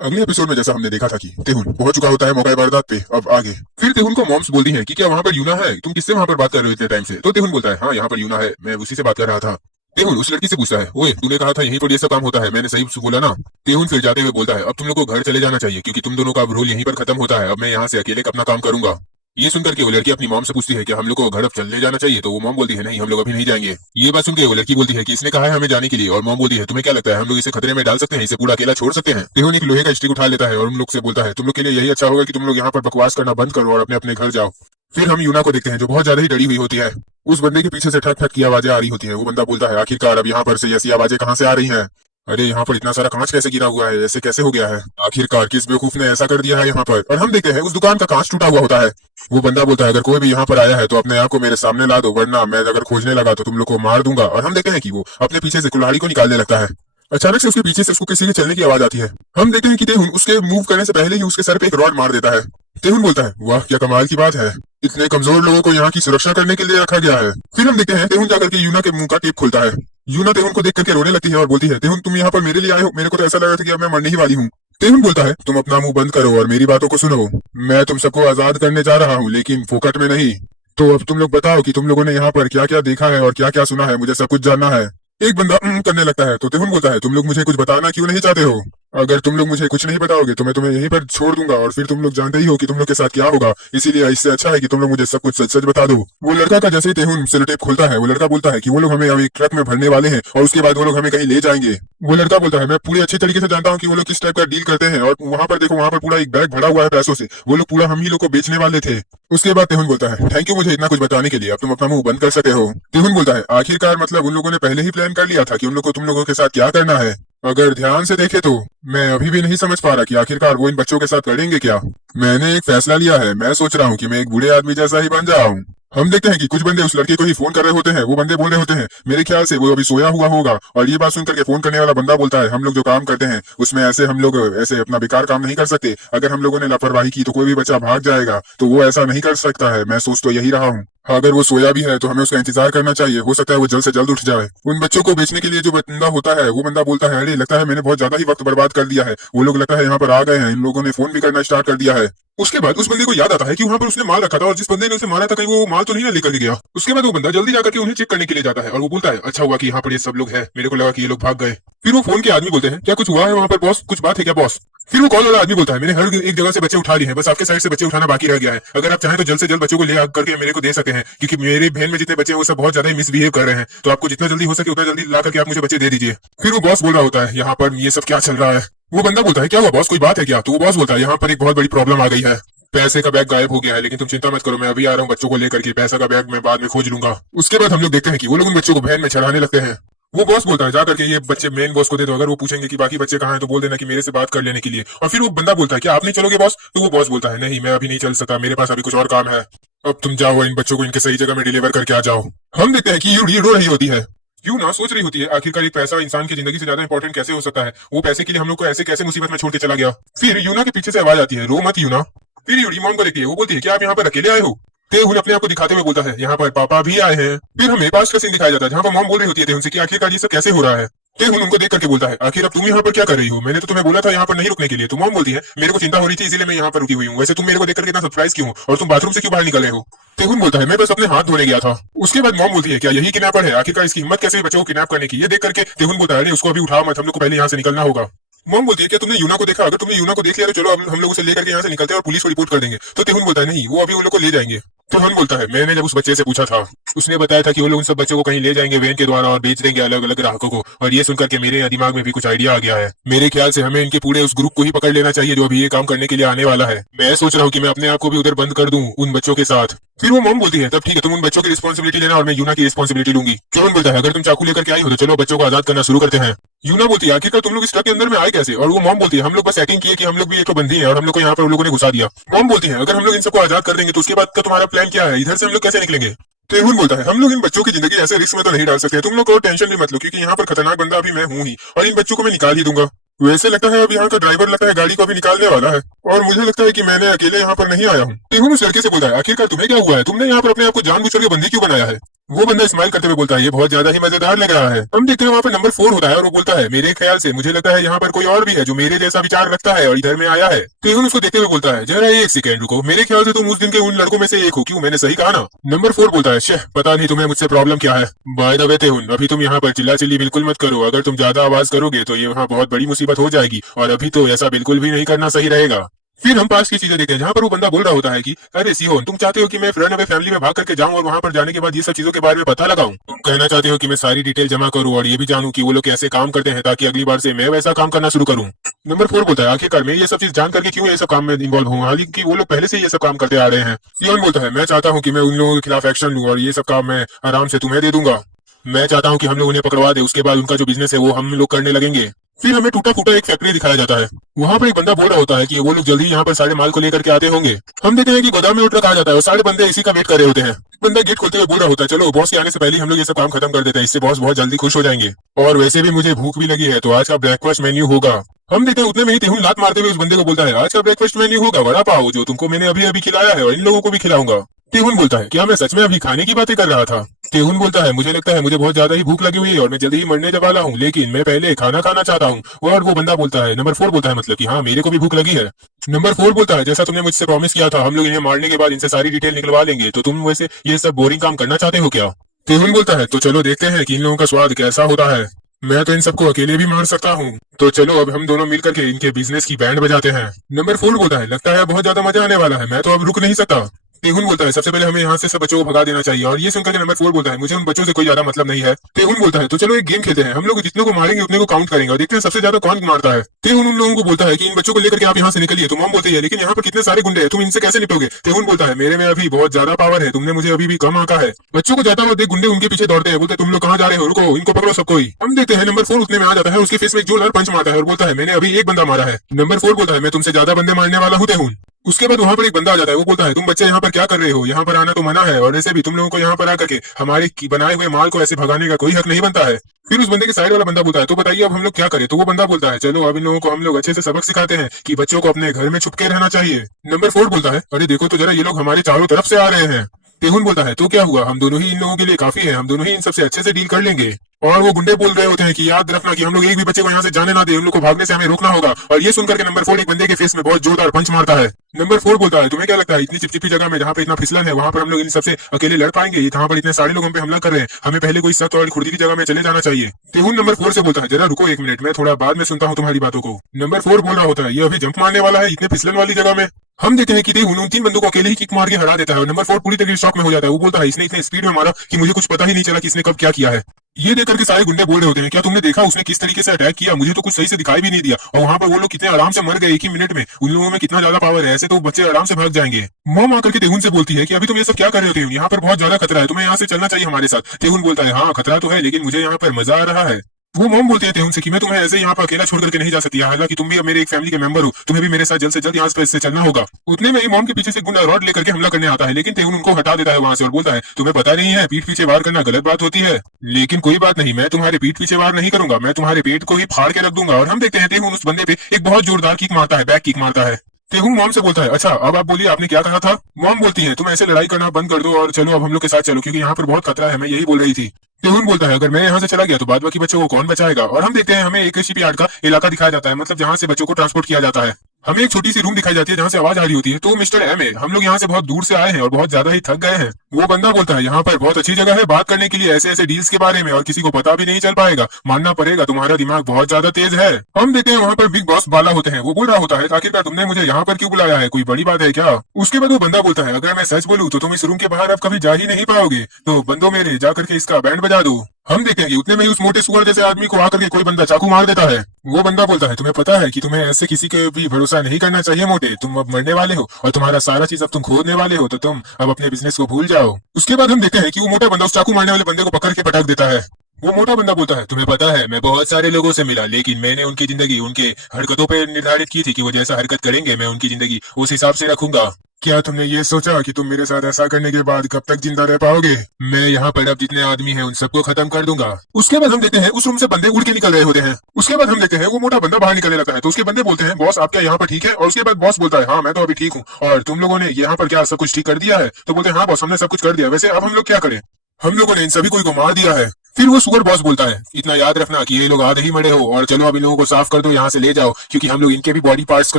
अगले एपिसोड में जैसा हमने देखा था कि तेहुन पहुंच चुका होता है मौका वारदात पे। अब आगे फिर तेहुन को मॉम्स बोलती है कि क्या वहां पर यूना है, तुम किससे वहां पर बात कर रहे हो इतने टाइम से। तो तेहुन बोलता है हाँ यहाँ पर यूना है, मैं उसी से बात कर रहा था। तेहुन उस लड़की से पूछता है ओए तूने कहा था यहीं पर ये सब काम होता है, मैंने सही बोला ना। तेहुन फिर जाते हुए बोलता है अब तुम लोग को घर चले जाना चाहिए क्योंकि तुम दोनों का रोल यहीं पर खत्म होता है, अब मैं यहाँ से अकेले अपना काम करूंगा। ये सुनकर के वो लड़की अपनी मॉम से पूछती है कि हम लोग को घर अब चले जाना चाहिए। तो वो मॉम बोलती है नहीं हम लोग अभी नहीं जाएंगे। ये बात सुनकर वो लड़की बोलती है कि इसने कहा है हमें जाने के लिए, और मॉम बोलती है तुम्हें क्या लगता है हम लोग इसे खतरे में डाल सकते हैं, इसे पूरा अकेला छोड़ सकते हैं। तेहुन एक लोहे का स्टिक उठा लेता है और उन लोग से बोलता है तुम लोग के लिए यही अच्छा होगा कि तुम लोग यहाँ पर बकवास करना बंद करो और अपने अपने घर जाओ। फिर हम यूना को देखते हैं जो बहुत ज्यादा ही डरी हुई होती है। उस बंदे के पीछे से ठक ठक की आवाजें आ रही होती है। वो बंदा बोलता है आखिरकार अब यहाँ पर से ऐसी आवाजें कहाँ से आ रही हैं। अरे यहाँ पर इतना सारा कांच कैसे गिरा हुआ है, ऐसे कैसे हो गया है? आखिरकार किस बेवकूफ ने ऐसा कर दिया है यहाँ पर? और हम देखते हैं उस दुकान का कांच टूटा हुआ होता है। वो बंदा बोलता है अगर कोई भी यहाँ पर आया है तो अपने आप को मेरे सामने ला दो, वरना मैं अगर खोजने लगा तो तुम लोग को मार दूंगा। और हम देखते हैं कि वो अपने पीछे से कुल्हाड़ी को निकालने लगता है। अचानक से उसके पीछे से उसको किसी के चलने की आवाज आती है। हम देखते हैं कि तेहुन उसके मूव करने से पहले ही उसके सर पे एक रॉड मार देता है। तेहुन बोलता है वाह क्या कमाल की बात है, इतने कमजोर लोगों को यहाँ की सुरक्षा करने के लिए रखा गया है। फिर हम देखते हैं तेहुन जाकर के यूना के मुंह का टेप खोलता है। यूना तेहुन को देख करके रोने लगती है और बोलती है तेहुन तुम यहाँ पर मेरे लिए आए हो, मेरे को तो ऐसा लग रहा था कि अब मैं मरने ही वाली हूँ। तेहुन बोलता है तुम अपना मुंह बंद करो और मेरी बातों को सुनो। मैं तुम सबको आजाद करने जा रहा हूँ, लेकिन फोकट में नहीं। तो अब तुम लोग बताओ कि तुम लोगों ने यहाँ पर क्या क्या देखा है और क्या क्या सुना है, मुझे सब कुछ जानना है। एक बंदा करने लगता है तो तेहुन बोलता है तुम लोग मुझे कुछ बताना क्यों नहीं चाहते हो? अगर तुम लोग मुझे कुछ नहीं बताओगे तो मैं तुम्हें यहीं पर छोड़ दूंगा और फिर तुम लोग जानते ही हो कि तुम लोग के साथ क्या होगा, इसीलिए इससे अच्छा है कि तुम लोग मुझे सब कुछ सच सच बता दो। वो लड़का का जैसे ही तेहुन सेलोटेप खोलता है, वो लड़का बोलता है कि वो लोग हमें अभी ट्रक में भरने वाले हैं और उसके बाद वो लोग हमें कहीं ले जाएंगे। वो लड़का बोलता है मैं पूरी अच्छी तरीके से जानता हूँ कि वो लोग किस टाइप का डील करते हैं, और वहां पर देखो वहां पर पूरा एक बैग भरा हुआ है पैसों से, वो लोग पूरा हम ही लोग को बेचने वाले थे। उसके बाद तेहुन बोलता है थैंक यू मुझे इतना कुछ बताने के लिए, अब तुम अपना मुंह बंद कर सकते हो। तेहुन बोलता है आखिरकार मतलब उन लोगों ने पहले ही प्लान कर लिया था कि उन लोग को तुम लोगों के साथ क्या करना है। अगर ध्यान से देखे तो मैं अभी भी नहीं समझ पा रहा कि आखिरकार वो इन बच्चों के साथ करेंगे क्या। मैंने एक फैसला लिया है, मैं सोच रहा हूँ कि मैं एक बूढ़े आदमी जैसा ही बन जाऊं। हम देखते हैं कि कुछ बंदे उस लड़के को ही फोन कर रहे होते हैं। वो बंदे बोल रहे होते हैं मेरे ख्याल से वो अभी सोया हुआ होगा, और ये बात सुनकर के फोन करने वाला बंदा बोलता है हम लोग जो काम करते हैं उसमें ऐसे हम लोग ऐसे अपना बेकार काम नहीं कर सकते। अगर हम लोगों ने लापरवाही की तो कोई भी बच्चा भाग जाएगा, तो वो ऐसा नहीं कर सकता है। मैं सोच तो यही रहा हूँ, अगर वो सोया भी है तो हमें उसका इंतजार करना चाहिए, हो सकता है वो जल्द से जल्द उठ जाए। उन बच्चों को बेचने के लिए जो बंदा होता है वो बंदा बोलता है अरे लगता है मैंने बहुत ज्यादा ही वक्त बर्बाद कर दिया है, वो लोग लगता है यहाँ पर आ गए हैं, इन लोगों ने फोन भी करना स्टार्ट कर दिया है। उसके बाद उस बंदे को याद आता है कि वहां पर उसने माल रखा था और जिस बंदे ने उसे मारा था कहीं वो माल तो नहीं ना लेकर के गया। उसके बाद वो बंदा जल्दी जाकर के उन्हें चेक करने के लिए जाता है और वो बोलता है अच्छा हुआ कि यहाँ पर ये सब लोग हैं, मेरे को लगा कि ये लोग भाग गए। फिर वो फोन के आदमी बोलते हैं क्या कुछ हुआ है वहां पर बॉस, कुछ बात है क्या बॉस? फिर वो कॉल वाला आदमी बोलता है मैंने हर एक जगह से बच्चे उठा लिए हैं, बस आपके साइड से बच्चे उठाना बाकी रह गया है। अगर आप चाहें तो जल्द से जल्द बच्चों को ले आकर के मेरे को दे सकते हैं, क्योंकि मेरे बहन में जितने बच्चे हैं वो सब बहुत ज्यादा ही मिसबिहेव कर रहे हैं, तो आपको जितना जल्दी हो सके उतना जल्दी ला करके आप मुझे बच्चे दे दीजिए। फिर वो बॉस बोल रहा होता है यहाँ पर ये सब क्या चल रहा है? वो बंदा बोलता है क्या हुआ बॉस, कोई बात है क्या? तो वो बॉस बोलता है यहाँ पर एक बहुत बड़ी प्रॉब्लम आ गई है, पैसे का बैग गायब हो गया है, लेकिन तुम चिंता मत करो मैं अभी आ रहा हूँ बच्चों को लेकर के, पैसा का बैग मैं बाद में खोज लूंगा। उसके बाद हम लोग देखते हैं कि वो लोग उन बच्चों को वैन में चढ़ाने लगते हैं। वो बॉस बोलता है जाकर के ये बच्चे मेन बॉस को दे दो, अगर वो पूछेंगे कि बाकी बच्चे कहाँ हैं तो बोल देना कि मेरे से बात कर लेने के लिए। और फिर वो बंदा बोलता है क्या आप नहीं चलोगे बॉस? तो वो बॉस बोलता है नहीं मैं अभी नहीं चल सकता, मेरे पास अभी कुछ और काम है, अब तुम जाओ इन बच्चों को इनके सही जगह में डिलीवर करके आ जाओ। हम देखते हैं कि यूडी रो रही होती है। यूं ना सोच रही होती है आखिरकार एक पैसा इंसान की जिंदगी से ज्यादा इंपॉर्टेंट कैसे हो सकता है, वो पैसे के लिए हम लोग को ऐसे कैसे मुसीबत में छोड़ के चला गया। फिर यूना के पीछे से आवाज आती है रो मत यूना। फिर यूडी मॉम को देखती है, वो बोलती है क्या आप यहाँ पर अकेले आए हो? तेहुन अपने आप को दिखाते हुए बोलता है यहाँ पर पापा भी आए हैं। फिर हमें पास्ट का सीन दिखाया जाता है जहाँ पर मॉम बोल रही होती है तेहुन से कि आखिरकार ये सब कैसे हो रहा है। तेहुन उनको देख करके बोलता है आखिर अब तुम यहाँ पर क्या कर रही हो, मैंने तो तुम्हें बोला था यहाँ पर नहीं रुकने के लिए। तो मॉम बोलती है मेरे को चिंता हो रही थी इसीलिए मैं यहाँ पर रुकी हुई हूँ, वैसे तुम मेरे को देख करके इतना सरप्राइज क्यों हो और तुम बाथरूम से क्यों बाहर निकल रहे हो? तेहुन बोलता है मैं बस अपने हाथ धोने गया था। उसके बाद मॉम बोलती है क्या यही किडनैपर है, आखिरकार इसकी हिम्मत कैसे बच्चों को किडनैप करने की? ये देख करके तेहुन बोलता है अरे उसको अभी उठाओ मत, हम लोग को पहले यहाँ से निकलना होगा। मॉम बोलती है क्या तुमने यूना को देखा? अगर तुमने यूना को देख लिया तो चलो अब हम लोग उसे लेकर के यहाँ से निकलते हैं और पुलिस को रिपोर्ट कर देंगे। तो तेहुन बोलता है नहीं वो अभी उन लोग को ले जाएंगे। तो हम बोलता है मैंने जब उस बच्चे से पूछा था उसने बताया था कि वो लोग उन सब बच्चों को कहीं ले जाएंगे वैन के द्वारा और बेच देंगे अलग अलग ग्राहकों को, और ये सुनकर के मेरे दिमाग में भी कुछ आइडिया आ गया है। मेरे ख्याल से हमें इनके पूरे उस ग्रुप को ही पकड़ लेना चाहिए जो अभी ये काम करने के लिए आने वाला है। मैं सोच रहा हूँ कि मैं अपने आप को भी उधर बंद कर दूं उन बच्चों के साथ। फिर वो मॉम बोलती है तब ठीक है तुम उन बच्चों की रिस्पॉन्सिबिलिटी लेना और मैं यूना की रिस्पॉन्सिबिलिटी लूंगी। क्यों बोलता है अगर तुम चाकू लेकर के आई हो तो चलो बच्चों को आजाद करना शुरू करते हैं। यूना बोलती है आखिरकार तुम लोग इस ट्रक के अंदर में आए कैसे? और वो मॉम बोलती है हम लोग बस सेटिंग किए कि हम लोग भी एक तो बंदी है और हम लोग को यहाँ पर उन लोगों ने घुसा दिया। मॉम बोलती है अगर हम लोग इन सबको आजाद कर देंगे तो उसके बाद का तुम्हारा प्लान क्या है, इधर से हम लोग कैसे निकलेंगे? तेहुन बोलता है हम लोग इन बच्चों की जिंदगी ऐसे रिस्क में तो नहीं डाल सकते, तुम लोग को टेंशन भी मत लो क्योंकि यहाँ पर खतरनाक बंदा अभी मैं हूँ ही और इन बच्चों को मैं निकाल ही दूंगा। वैसे लगता है अब यहाँ का ड्राइवर लगता है गाड़ी को अभी निकालने वाला है और मुझे लगता है कि मैंने अकेले यहाँ पर नहीं आया हूँ। तेहुन उस लड़के से बोलता है आखिरकार तुम्हें क्या हुआ है, तुमने यहाँ पर अपने आप को जानबूझकर के बंदी क्यों बनाया है? वो बंदा स्माइल करते हुए बोलता है ये बहुत ज्यादा ही मजेदार लग रहा है। हम देखते हैं वहाँ पर नंबर 4 होता है और वो बोलता है मेरे ख्याल से मुझे लगता है यहाँ पर कोई और भी है जो मेरे जैसा विचार रखता है और इधर में आया है। तेहुन उसको देखते हुए बोलता है जरा एक सेकंड रुको, मेरे ख्याल से तुम उस दिन के उन लड़कों में से एक हो, क्यों मैंने सही कहा ना? नंबर 4 बोलता है शह पता नहीं तुम्हें मुझसे प्रॉब्लम क्या है। बाय द वे तेहुन अभी तुम यहाँ पर चिल्ला चिल्ली बिल्कुल मत करो, अगर तुम ज्यादा आवाज करोगे तो ये वहाँ बहुत बड़ी मुसीबत हो जाएगी और अभी तो ऐसा बिल्कुल भी नहीं करना सही रहेगा। फिर हम पास की चीजें देखते हैं जहाँ पर वो बंदा बोल रहा होता है कि अरे सिहोन तुम चाहते हो कि मैं रन अवे फैमिली में भाग करके जाऊं और वहां पर जाने के बाद ये सब चीजों के बारे में पता लगाऊं। तुम कहना चाहते हो कि मैं सारी डिटेल जमा करूं और ये भी जानूं कि वो लोग कैसे काम करते हैं ताकि अगली बार से मैं वैसा काम करना शुरू करूं। नंबर 4 बोलता है आखिरकार मैं ये सब चीज जान करके क्यों ये सब काम में इन्वॉल्व हूँ, हालांकि वो लोग पहले से ये सब काम करते आ रहे हैं। सिहोन बोलता है मैं चाहता हूँ कि मैं उन लोगों के खिलाफ एक्शन लूं और ये सब काम मैं आराम से तुम्हें दे दूंगा। मैं चाहता हूँ कि हम लोग उन्हें पकड़वा दे, उसके बाद उनका जो बिजनेस है वो हम लोग करने लगेंगे। फिर हमें टूटा फूटा एक फैक्ट्री दिखाया जाता है। वहाँ पर एक बंदा बोल रहा होता है कि वो लोग जल्दी यहाँ पर सारे माल को लेकर के आते होंगे। हम देखते हैं कि गोदाम में वो ट्रक आ जाता है और सारे बंदे इसी का वेट कर रहे होते हैं। बंदा गेट खोलते हुए बोल रहा होता है, चलो बॉस के आने से पहले हम लोग ये सब काम खत्म कर देते हैं, इससे बॉस बहुत जल्दी खुश हो जाएंगे। और वैसे भी मुझे भूख भी लगी है, तो आज का ब्रेकफास्ट मेन्यू होगा। हम देखते हैं उतने में ही तेहुन लात मारते हुए उस बंदे को बोलता है, आज का ब्रेकफास्ट मेन्यू होगा वड़ा पाव, जो तुमको मैंने अभी अभी खिलाया है और इन लोगों को भी खिलाऊंगा। तेहुन बोलता है, क्या मैं सच में अभी खाने की बातें कर रहा था? तेहुन बोलता है, मुझे लगता है मुझे बहुत ज्यादा ही भूख लगी हुई है और मैं जल्दी ही मरने वाला हूँ, लेकिन मैं पहले खाना खाना चाहता हूँ। और वो बंदा बोलता है, नंबर 4 बोलता है, मतलब कि हाँ मेरे को भी भूख लगी है। नंबर 4 बोलता है, जैसा तुमने मुझसे प्रॉमिस किया था, हम लोग इन्हें मारने के बाद इनसे सारी डिटेल निकलवा लेंगे, तो तुम वैसे ये सब बोरिंग काम करना चाहते हो क्या? तेहुन बोलता है, तो चलो देखते हैं कि इन लोगों का स्वाद कैसा होता है। मैं तो इन सबको अकेले भी मार सकता हूँ, तो चलो अब हम दोनों मिलकर के इनके बिजनेस की बैंड बजाते हैं। नंबर 4 बोलता है, लगता है बहुत ज्यादा मजा आने वाला है, मैं तो अब रुक नहीं सकता। तेहुन बोलता है, सबसे पहले हमें यहाँ से सब बच्चों को भगा देना चाहिए। और ये सुनकर के नंबर 4 बोलता है, मुझे उन बच्चों से कोई ज्यादा मतलब नहीं है। तेहुन बोलता है, तो चलो एक गेम खेलते हैं, हम लोग जितने को मारेंगे उतने को काउंट करेंगे और देखते हैं सबसे ज्यादा कौन मारता है। तेहुन उन लोगों को बोलता है कि इन बच्चों को लेकर के आप यहाँ से निकलिए। तो मॉम बोलते हैं, लेकिन यहाँ पर कितने सारे गुंडे हैं, तुम इनसे कैसे निपटोगे? तेहुन बोलता है, मेरे में अभी बहुत ज्यादा पावर है, तुमने मुझे अभी भी कम आंका है। बच्चों को जाता हुआ देख गुंडे उनके पीछे दौड़ते हैं, बोलते तुम लोग कहाँ जा रहे हो, रुको इनको पकड़ो सबको ही। हम देखते हैं नंबर 4 उतने में आ जाता है, उसके फेस में एक जोरदार पंच मारता है और बोलता है, मैंने अभी एक बंदा मारा है। नंबर 4 बोलता है, मैं तुमसे ज्यादा बंदे मारने वाला हूँ तेहुन। उसके बाद वहाँ पर एक बंदा आ जाता है, वो बोलता है, तुम बच्चे यहाँ पर क्या कर रहे हो, यहाँ पर आना तो मना है, और ऐसे भी तुम लोगों को यहाँ पर आकर के हमारे बनाए हुए माल को ऐसे भगाने का कोई हक नहीं बनता है। फिर उस बंदे के साइड वाला बंदा बोलता है, तो बताइए अब हम लोग क्या करें? तो वो बंदा बोलता है, चलो अब इन लोगों को हम लोग अच्छे से सबक सिखाते हैं कि बच्चों को अपने घर में छुप के रहना चाहिए। नंबर 4 बोलता है, अरे देखो तो जरा, ये लोग हमारे चारों तरफ से आ रहे हैं। तेहुन बोलता है, तो क्या हुआ, हम दोनों ही इन लोगों के लिए काफी है, हम दोनों ही इन सबसे अच्छे से डील कर लेंगे। और वो गुंडे बोल रहे होते हैं कि याद रखना कि हम लोग एक भी बच्चे को यहाँ से जाने ना दे, उन लोग को भागने से हमें रोकना होगा। और ये सुनकर के नंबर 4 एक बंदे के फेस में बहुत जोरदार पंच मारता है। नंबर 4 बोलता है, तुम्हें क्या लगता है इतनी चिपचिपी जगह में जहाँ पे इतना फिसलन है, वहाँ पर हम लोग इन सबसे अकेले लड़ पाएंगे? जहाँ पर इतने सारे लोग हम पे हमला कर रहे हैं, हमें पहले कोई सख्त और खुर्दीली जगह में चले जाना चाहिए। तेहुन नंबर 4 से बोलता है, जरा रुको एक मिनट, मैं थोड़ा बाद में सुनता हूँ तुम्हारी बातों को। नंबर 4 बोल रहा होता है, ये अभी जंप मारने वाला है इतने फिसलन वाली जगह में। हम देखते हैं कि तेहुन उन 3 बंदों को अकेले ही किक मार के हरा देता है और नंबर 4 पूरी तरीके शॉक में हो जाता है। वो बोलता है, इसने इतने स्पीड में मारा कि मुझे कुछ पता ही नहीं चला कि इसने कब क्या किया है। ये देख करके सारे गुंडे बोल रहे होते हैं, क्या तुमने देखा उसने किस तरीके से अटैक किया, मुझे तो कुछ सही से दिखाई भी नहीं दिया। और वहाँ पर वो लोग कितने आराम से मर गए एक ही मिनट में, उन लोगों में कितना ज्यादा पावर है, ऐसे तो बच्चे आराम से भाग जाएंगे। मॉम आकर के तेहुन से बोलती है कि अभी तुम ये सब क्या कर रहे हो तेहुन, यहाँ पर बहुत ज्यादा खतरा है, तुम्हें यहाँ से चलना चाहिए हमारे साथ। तेहुन बोलता है, हाँ खतरा तो है, लेकिन मुझे यहाँ पर मजा आ रहा है। वो मॉम बोलती है तेहुन से कि मैं तुम्हें ऐसे यहाँ पर अकेला छोड़ करके नहीं जा सकती, हालांकि तुम भी अब मेरे एक फैमिली के मेंबर हो, तुम्हें भी मेरे साथ जल्द से जल्द यहाँ से चलना होगा। उतने में ही मॉम के पीछे से गुंडा रॉड लेकर के हमला करने आता है, लेकिन तेहुन उनको हटा देता है वहां से और बोलता है, तुम्हें पता नहीं है पीठ पीछे वार करना गलत बात होती है, लेकिन कोई बात नहीं, मैं तुम्हारे पीठ पीछे वार नहीं करूंगा, मैं तुम्हारे पेट को ही फाड़ के रख दूंगा। और हम देखते हैं तेहुन उस बंदे पे एक बहुत जोरदार किक मारता है, बैक किक मारता है। तेहुन मॉम से बोलता है, अच्छा अब आप बोलिए आपने क्या कहा था? मॉम बोलती है, तुम ऐसे लड़ाई करना बंद कर दो और चलो अब हम लोग के साथ चलो, क्योंकि यहाँ पर बहुत खतरा है, मैं यही बोल रही थी। तेहुन बोलता है, अगर मैं यहाँ से चला गया तो बाद बाकी बच्चों को कौन बचाएगा? और हम देखते हैं हमें एक शिप यार्ड का इलाका दिखाया जाता है, मतलब जहाँ से बच्चों को ट्रांसपोर्ट किया जाता है। हमें एक छोटी सी रूम दिखाई जाती है जहाँ से आवाज आ रही होती है, तो मिस्टर एम ए, हम लोग यहाँ से बहुत दूर से आए हैं और बहुत ज्यादा ही थक गए हैं। वो बंदा बोलता है, यहाँ पर बहुत अच्छी जगह है बात करने के लिए ऐसे ऐसे डील्स के बारे में, और किसी को पता भी नहीं चल पाएगा, मानना पड़ेगा तुम्हारा दिमाग बहुत ज्यादा तेज है। हम देखते हैं वहाँ पर बिग बॉस बाला होते हैं, वो बोल रहा होता है, आखिरकार तुमने मुझे यहाँ पर क्यों बुलाया है, कोई बड़ी बात है क्या? उसके बाद वो बंदा बोलता है, अगर मैं सच बोलूं तो तुम इस रूम के बाहर अब कभी जा ही नहीं पाओगे, तो बंदो मेरे जा करके इसका बैंड बजा दो। हम देखेंगे उतने में ही उस मोटे सुअर जैसे आदमी को आकर के कोई बंदा चाकू मार देता है। वो बंदा बोलता है, तुम्हें पता है कि तुम्हें ऐसे किसी के भी भरोसा नहीं करना चाहिए मोटे, तुम अब मरने वाले हो और तुम्हारा सारा चीज अब तुम खोदने वाले हो, तो तुम अब अपने बिजनेस को भूल जाओ। उसके बाद हम देखते हैं कि वो मोटा बंदा उस चाकू मारने वाले बंदे को पकड़ के पटक देता है। वो मोटा बंदा बोलता है, तुम्हें पता है मैं बहुत सारे लोगों से मिला, लेकिन मैंने उनकी जिंदगी उनके हरकतों पर निर्धारित की थी कि वो जैसा हरकत करेंगे मैं उनकी जिंदगी उस हिसाब से रखूंगा। क्या तुमने ये सोचा कि तुम मेरे साथ ऐसा करने के बाद कब तक जिंदा रह पाओगे? मैं यहाँ पर अब जितने आदमी हैं उन सबको खत्म कर दूंगा। उसके बाद हम देखते हैं उस रूम से बंदे उड़ के निकल रहे होते हैं। उसके बाद हम देखते हैं वो मोटा बंदा बाहर निकलने लगता है, तो उसके बंदे बोलते हैं, बॉस आप क्या यहाँ पर ठीक है? और उसके बाद बॉस बोलता है, हाँ मैं तो अभी ठीक हूँ, और तुम लोगों ने यहाँ पर क्या सब कुछ ठीक कर दिया है? तो बोलते हैं, हाँ बॉस हमने सब कुछ कर दिया, वैसे अब हम लोग क्या करें? हम लोगों ने इन सभी को मार दिया है। फिर वो सुअर बॉस बोलता है, इतना याद रखना कि ये लोग आधे ही मरे हो, और चलो अब इन लोगों को साफ कर दो, यहाँ से ले जाओ, क्योंकि हम लोग इनके भी बॉडी पार्ट्स को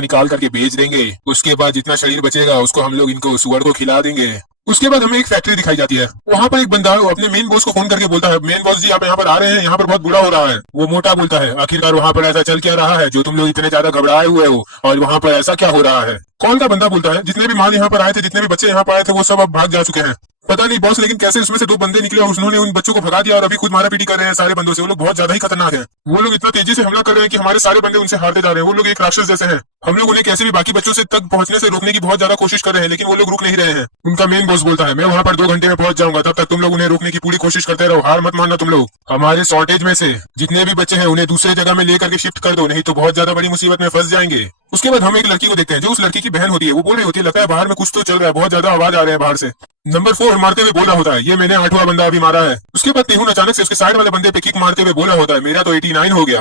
निकाल करके बेच देंगे। उसके बाद जितना शरीर बचेगा उसको हम लोग इनको सुअर को खिला देंगे। उसके बाद हमें एक फैक्ट्री दिखाई जाती है, वहाँ पर एक बंदा अपने मेन बॉस को फोन करके बोलता है, मेन बॉस जी आप यहाँ पर आ रहे हैं, यहाँ पर बहुत बुरा हो रहा है। वो मोटा बोलता है, आखिरकार वहाँ पर ऐसा चल क्या रहा है जो तुम लोग इतने ज्यादा घबराए हुए हो, और वहाँ पर ऐसा क्या हो रहा है? कौन का बंदा बोलता है, जितने भी माल यहाँ पर आए थे, जितने भी बच्चे यहाँ पर आए थे, वो सब अब भाग जा चुके हैं। पता नहीं बॉस, लेकिन कैसे उसमें से दो बंदे निकले और उन्होंने उन बच्चों को भगा दिया और अभी खुद मारा पीटी कर रहे हैं सारे बंदों से। वो लोग बहुत ज्यादा ही खतरनाक हैं। वो लोग इतना तेजी से हमला कर रहे हैं कि हमारे सारे बंदे उनसे हारते जा रहे हैं। वो लोग एक राक्षस जैसे हैं। हम लोग उन्हें कैसे भी बाकी बच्चों से तक पहुंचने से रोकने की बहुत ज्यादा कोशिश कर रहे हैं, लेकिन वो लोग रुक नहीं रहे हैं। उनका मेन बॉस बोलता है मैं वहां पर 2 घंटे में पहुंच जाऊंगा, तब तक तुम लोग उन्हें रोकने की पूरी कोशिश करते रहो, हार मत मानना तुम लोग। हमारे शॉर्टेज में से जितने भी बच्चे हैं उन्हें दूसरे जगह में लेकर के शिफ्ट कर दो, नहीं तो बहुत ज्यादा बड़ी मुसीबत में फंस जाएंगे। उसके बाद हम एक लड़की को देखते हैं जो उस लड़की की बहन होती है। वो बोल रही होती है लगता है बाहर में कुछ तो चल रहा है, बहुत ज्यादा आवाज आ रहे हैं बाहर से। नंबर 4 मारते हुए बोल रहा होता है ये मैंने 8वां बंदा अभी मारा है। उसके बाद तेहुन अचानक से उसके साइड वाले बंदे पे किक मारते हुए बोल रहा होता है मेरा तो 89 हो गया।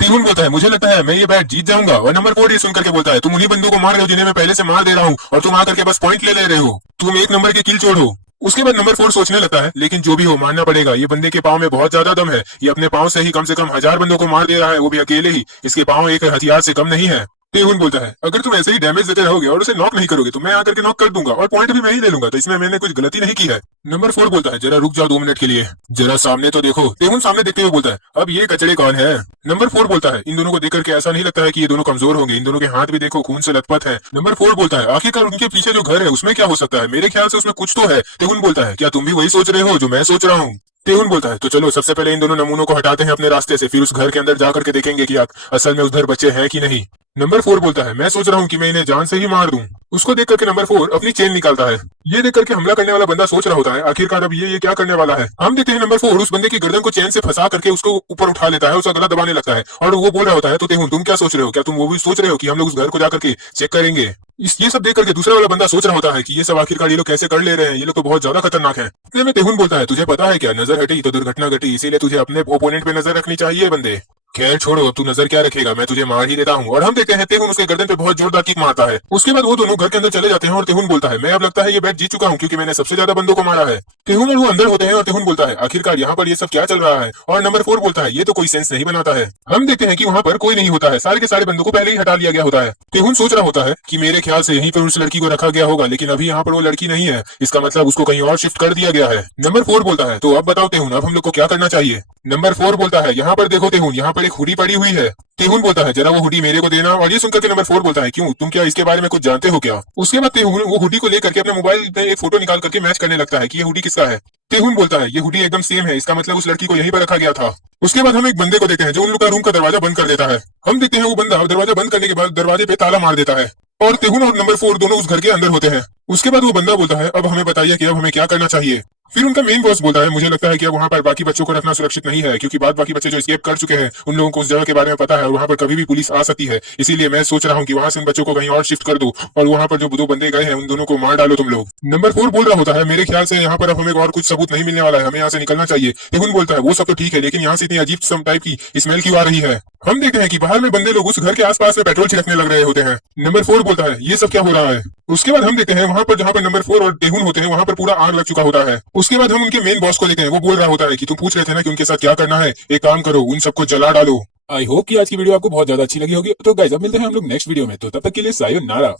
तेहुन बोलता है मुझे लगता है मैं ये बैट जीत जाऊंगा। और नंबर 4 ये सुनकर के बोलता है तुम उन्हीं बंदों को मार रहे हो जिन्हें मैं पहले से मार दे रहा हूँ, और तुम आकर के बस पॉइंट ले रहे हो। तुम 1 नंबर के किल चोर हो। उसके बाद नंबर 4 सोचने लगता है लेकिन जो भी हो मानना पड़ेगा, ये बंदे के पाँव में बहुत ज्यादा दम है। ये अपने पाँव से ही कम से कम 1000 बंदों को मार दे रहा है, वो भी अकेले ही। इसके पाँव एक हथियार से कम नहीं है। तेहुन बोलता है अगर तुम ऐसे ही डैमेज देते रहोगे और उसे नॉक नहीं करोगे तो मैं आकर के नॉक कर दूंगा और पॉइंट भी मैं ही ले लूंगा, तो इसमें मैंने कुछ गलती नहीं की है। नंबर 4 बोलता है जरा रुक जाओ 2 मिनट के लिए, जरा सामने तो देखो। तेहुन सामने देखते हुए बोलता है अब ये कचड़े कौन है। नंबर 4 बोलता है इन दोनों को देख करके ऐसा नहीं लगता है कि ये दोनों कमजोर होंगे, इन दोनों के हाथ भी देखो खून से लथपथ है। नंबर 4 बोलता है आखिरकार उनके पीछे जो घर है उसमें क्या हो सकता है, मेरे ख्याल से उसमें कुछ तो है। तेहुन बोलता है क्या तुम भी वही सोच रहे हो जो मैं सोच रहा हूँ। तेहुन बोलता है तो चलो सबसे पहले इन दोनों नमूनों को हटाते हैं अपने रास्ते से, फिर उस घर के अंदर जाकर के देखेंगे कि असल में उधर बच्चे हैं कि नहीं। नंबर 4 बोलता है मैं सोच रहा हूँ कि मैं इन्हें जान से ही मार दूं। उसको देख करके नंबर 4 अपनी चेन निकालता है। ये देख करके हमला करने वाला बंदा सोच रहा होता है आखिरकार अब ये क्या करने वाला है। हम देखते हैं नंबर 4 उस बंदे की गर्दन को चेन से फंसा करके उसको ऊपर उठा लेता है, उसका गला दबाने लगता है और वो बोल रहा होता है तो तेहुन तुम क्या सोच रहे हो, क्या तुम वो भी सोच रहे हो कि हम लोग उस घर को जाकर के चेक करेंगे। ये सब देख करके दूसरा वाला बंदा सोच रहा होता है कि ये सब आखिरकार ये लोग कैसे कर ले रहे हैं, ये लोग तो बहुत ज्यादा खतरनाक है। इतने में तेहुन बोलता है तुझे पता है क्या नजर हटी तो दुर्घटना घटी, इसीलिए तुझे अपने ओपोनेंट पे नजर रखनी चाहिए बंदे। खैर छोड़ो, अब तू नजर क्या रखेगा, मैं तुझे मार ही देता हूँ। और हम देखते हैं तेहुन उसके गर्दन पे बहुत जोरदार किक मारता है। उसके बाद वो दोनों घर के अंदर चले जाते हैं और तेहुन बोलता है मैं अब लगता है ये बैट जीत चुका हूँ क्योंकि मैंने सबसे ज्यादा बंदों को मारा है। तेहुन और वो अंदर होते हैं और तेहुन बोलता है आखिरकार यहाँ पर ये सब क्या चल रहा है। और नंबर 4 बोलता है ये तो कोई सेंस नहीं बनाता है। हम देखते हैं कि वहाँ पर कोई नहीं होता है, सारे के सारे बंदों को पहले ही हटा लिया गया होता है। तेहुन सोच रहा होता है कि मेरे ख्याल से यहीं पर उस लड़की को रखा गया होगा, लेकिन अभी यहाँ पर वो लड़की नहीं है, इसका मतलब उसको कहीं और शिफ्ट कर दिया गया है। नंबर 4 बोलता है तो अब बताओ तेहुन अब हम लोग को क्या करना चाहिए। नंबर 4 बोलता है यहाँ पर देखो तेहुन, यहाँ पर एक हुडी पड़ी हुई है। तेहुन बोलता है जरा वो हुडी मेरे को देना। और ये सुनकर के नंबर 4 बोलता है क्यों, तुम क्या इसके बारे में कुछ जानते हो क्या। उसके बाद तेहुन वो हुडी को लेकर के अपने मोबाइल में एक फोटो निकाल करके मैच करने लगता है कि ये हुडी किसका है। तेहुन बोलता है ये हुडी एकदम सेम है, इसका मतलब उस लड़की को यहीं पर रखा गया था। उसके बाद हम एक बंदे को देखते हैं जो उन लोग का रूम का दरवाजा बंद कर देता है। हम देखते हैं वो बंदा दरवाजा बंद करने के बाद दरवाजे पे ताला मार देता है और तेहुन और नंबर 4 दोनों उस घर के अंदर होते हैं। उसके बाद वो बंदा बोलता है अब हमें बताइए कि अब हमें क्या करना चाहिए। फिर उनका मेन बॉस बोलता है मुझे लगता है कि अब वहाँ पर बाकी बच्चों को रखना सुरक्षित नहीं है, क्योंकि बाकी बच्चे जो एस्केप कर चुके हैं उन लोगों को उस जगह के बारे में पता है और वहाँ पर कभी भी पुलिस आ सकती है। इसीलिए मैं सोच रहा हूँ कि वहाँ से उन बच्चों को कहीं और शिफ्ट कर दो और वहाँ पर जो 2 बंदे गए हैं उन दोनों को मार डालो तुम लोग। नंबर 4 बोल रहा होता है मेरे ख्याल से यहाँ पर अब हमें और कुछ सबूत नहीं मिलने वाला है, हमें यहाँ से निकलना चाहिए। तेहुन बोलता है वो सब तो ठीक है, लेकिन यहाँ से इतनी अजीब सम टाइप की स्मेल क्यों आ रही है। हम देखते हैं कि बाहर में बंदे लोग उस घर के आसपास में पेट्रोल छिड़कने लग रहे होते हैं। नंबर 4 बोलता है ये सब क्या हो रहा है। उसके बाद हम देखते हैं वहाँ पर जहाँ पर नंबर 4 और तेहुन होते हैं वहाँ पर पूरा आग लग चुका होता है। उसके बाद हम उनके मेन बॉस को लेते हैं, वो बोल रहा होता है कि तुम पूछ रहे थे ना कि उनके साथ क्या करना है, एक काम करो उन सबको जला डालो। आई होप कि आज की वीडियो आपको बहुत ज्यादा अच्छी लगी होगी। तो गाइस अब मिलते हैं हम लोग नेक्स्ट वीडियो में, तो तब तक के लिए सायोनारा।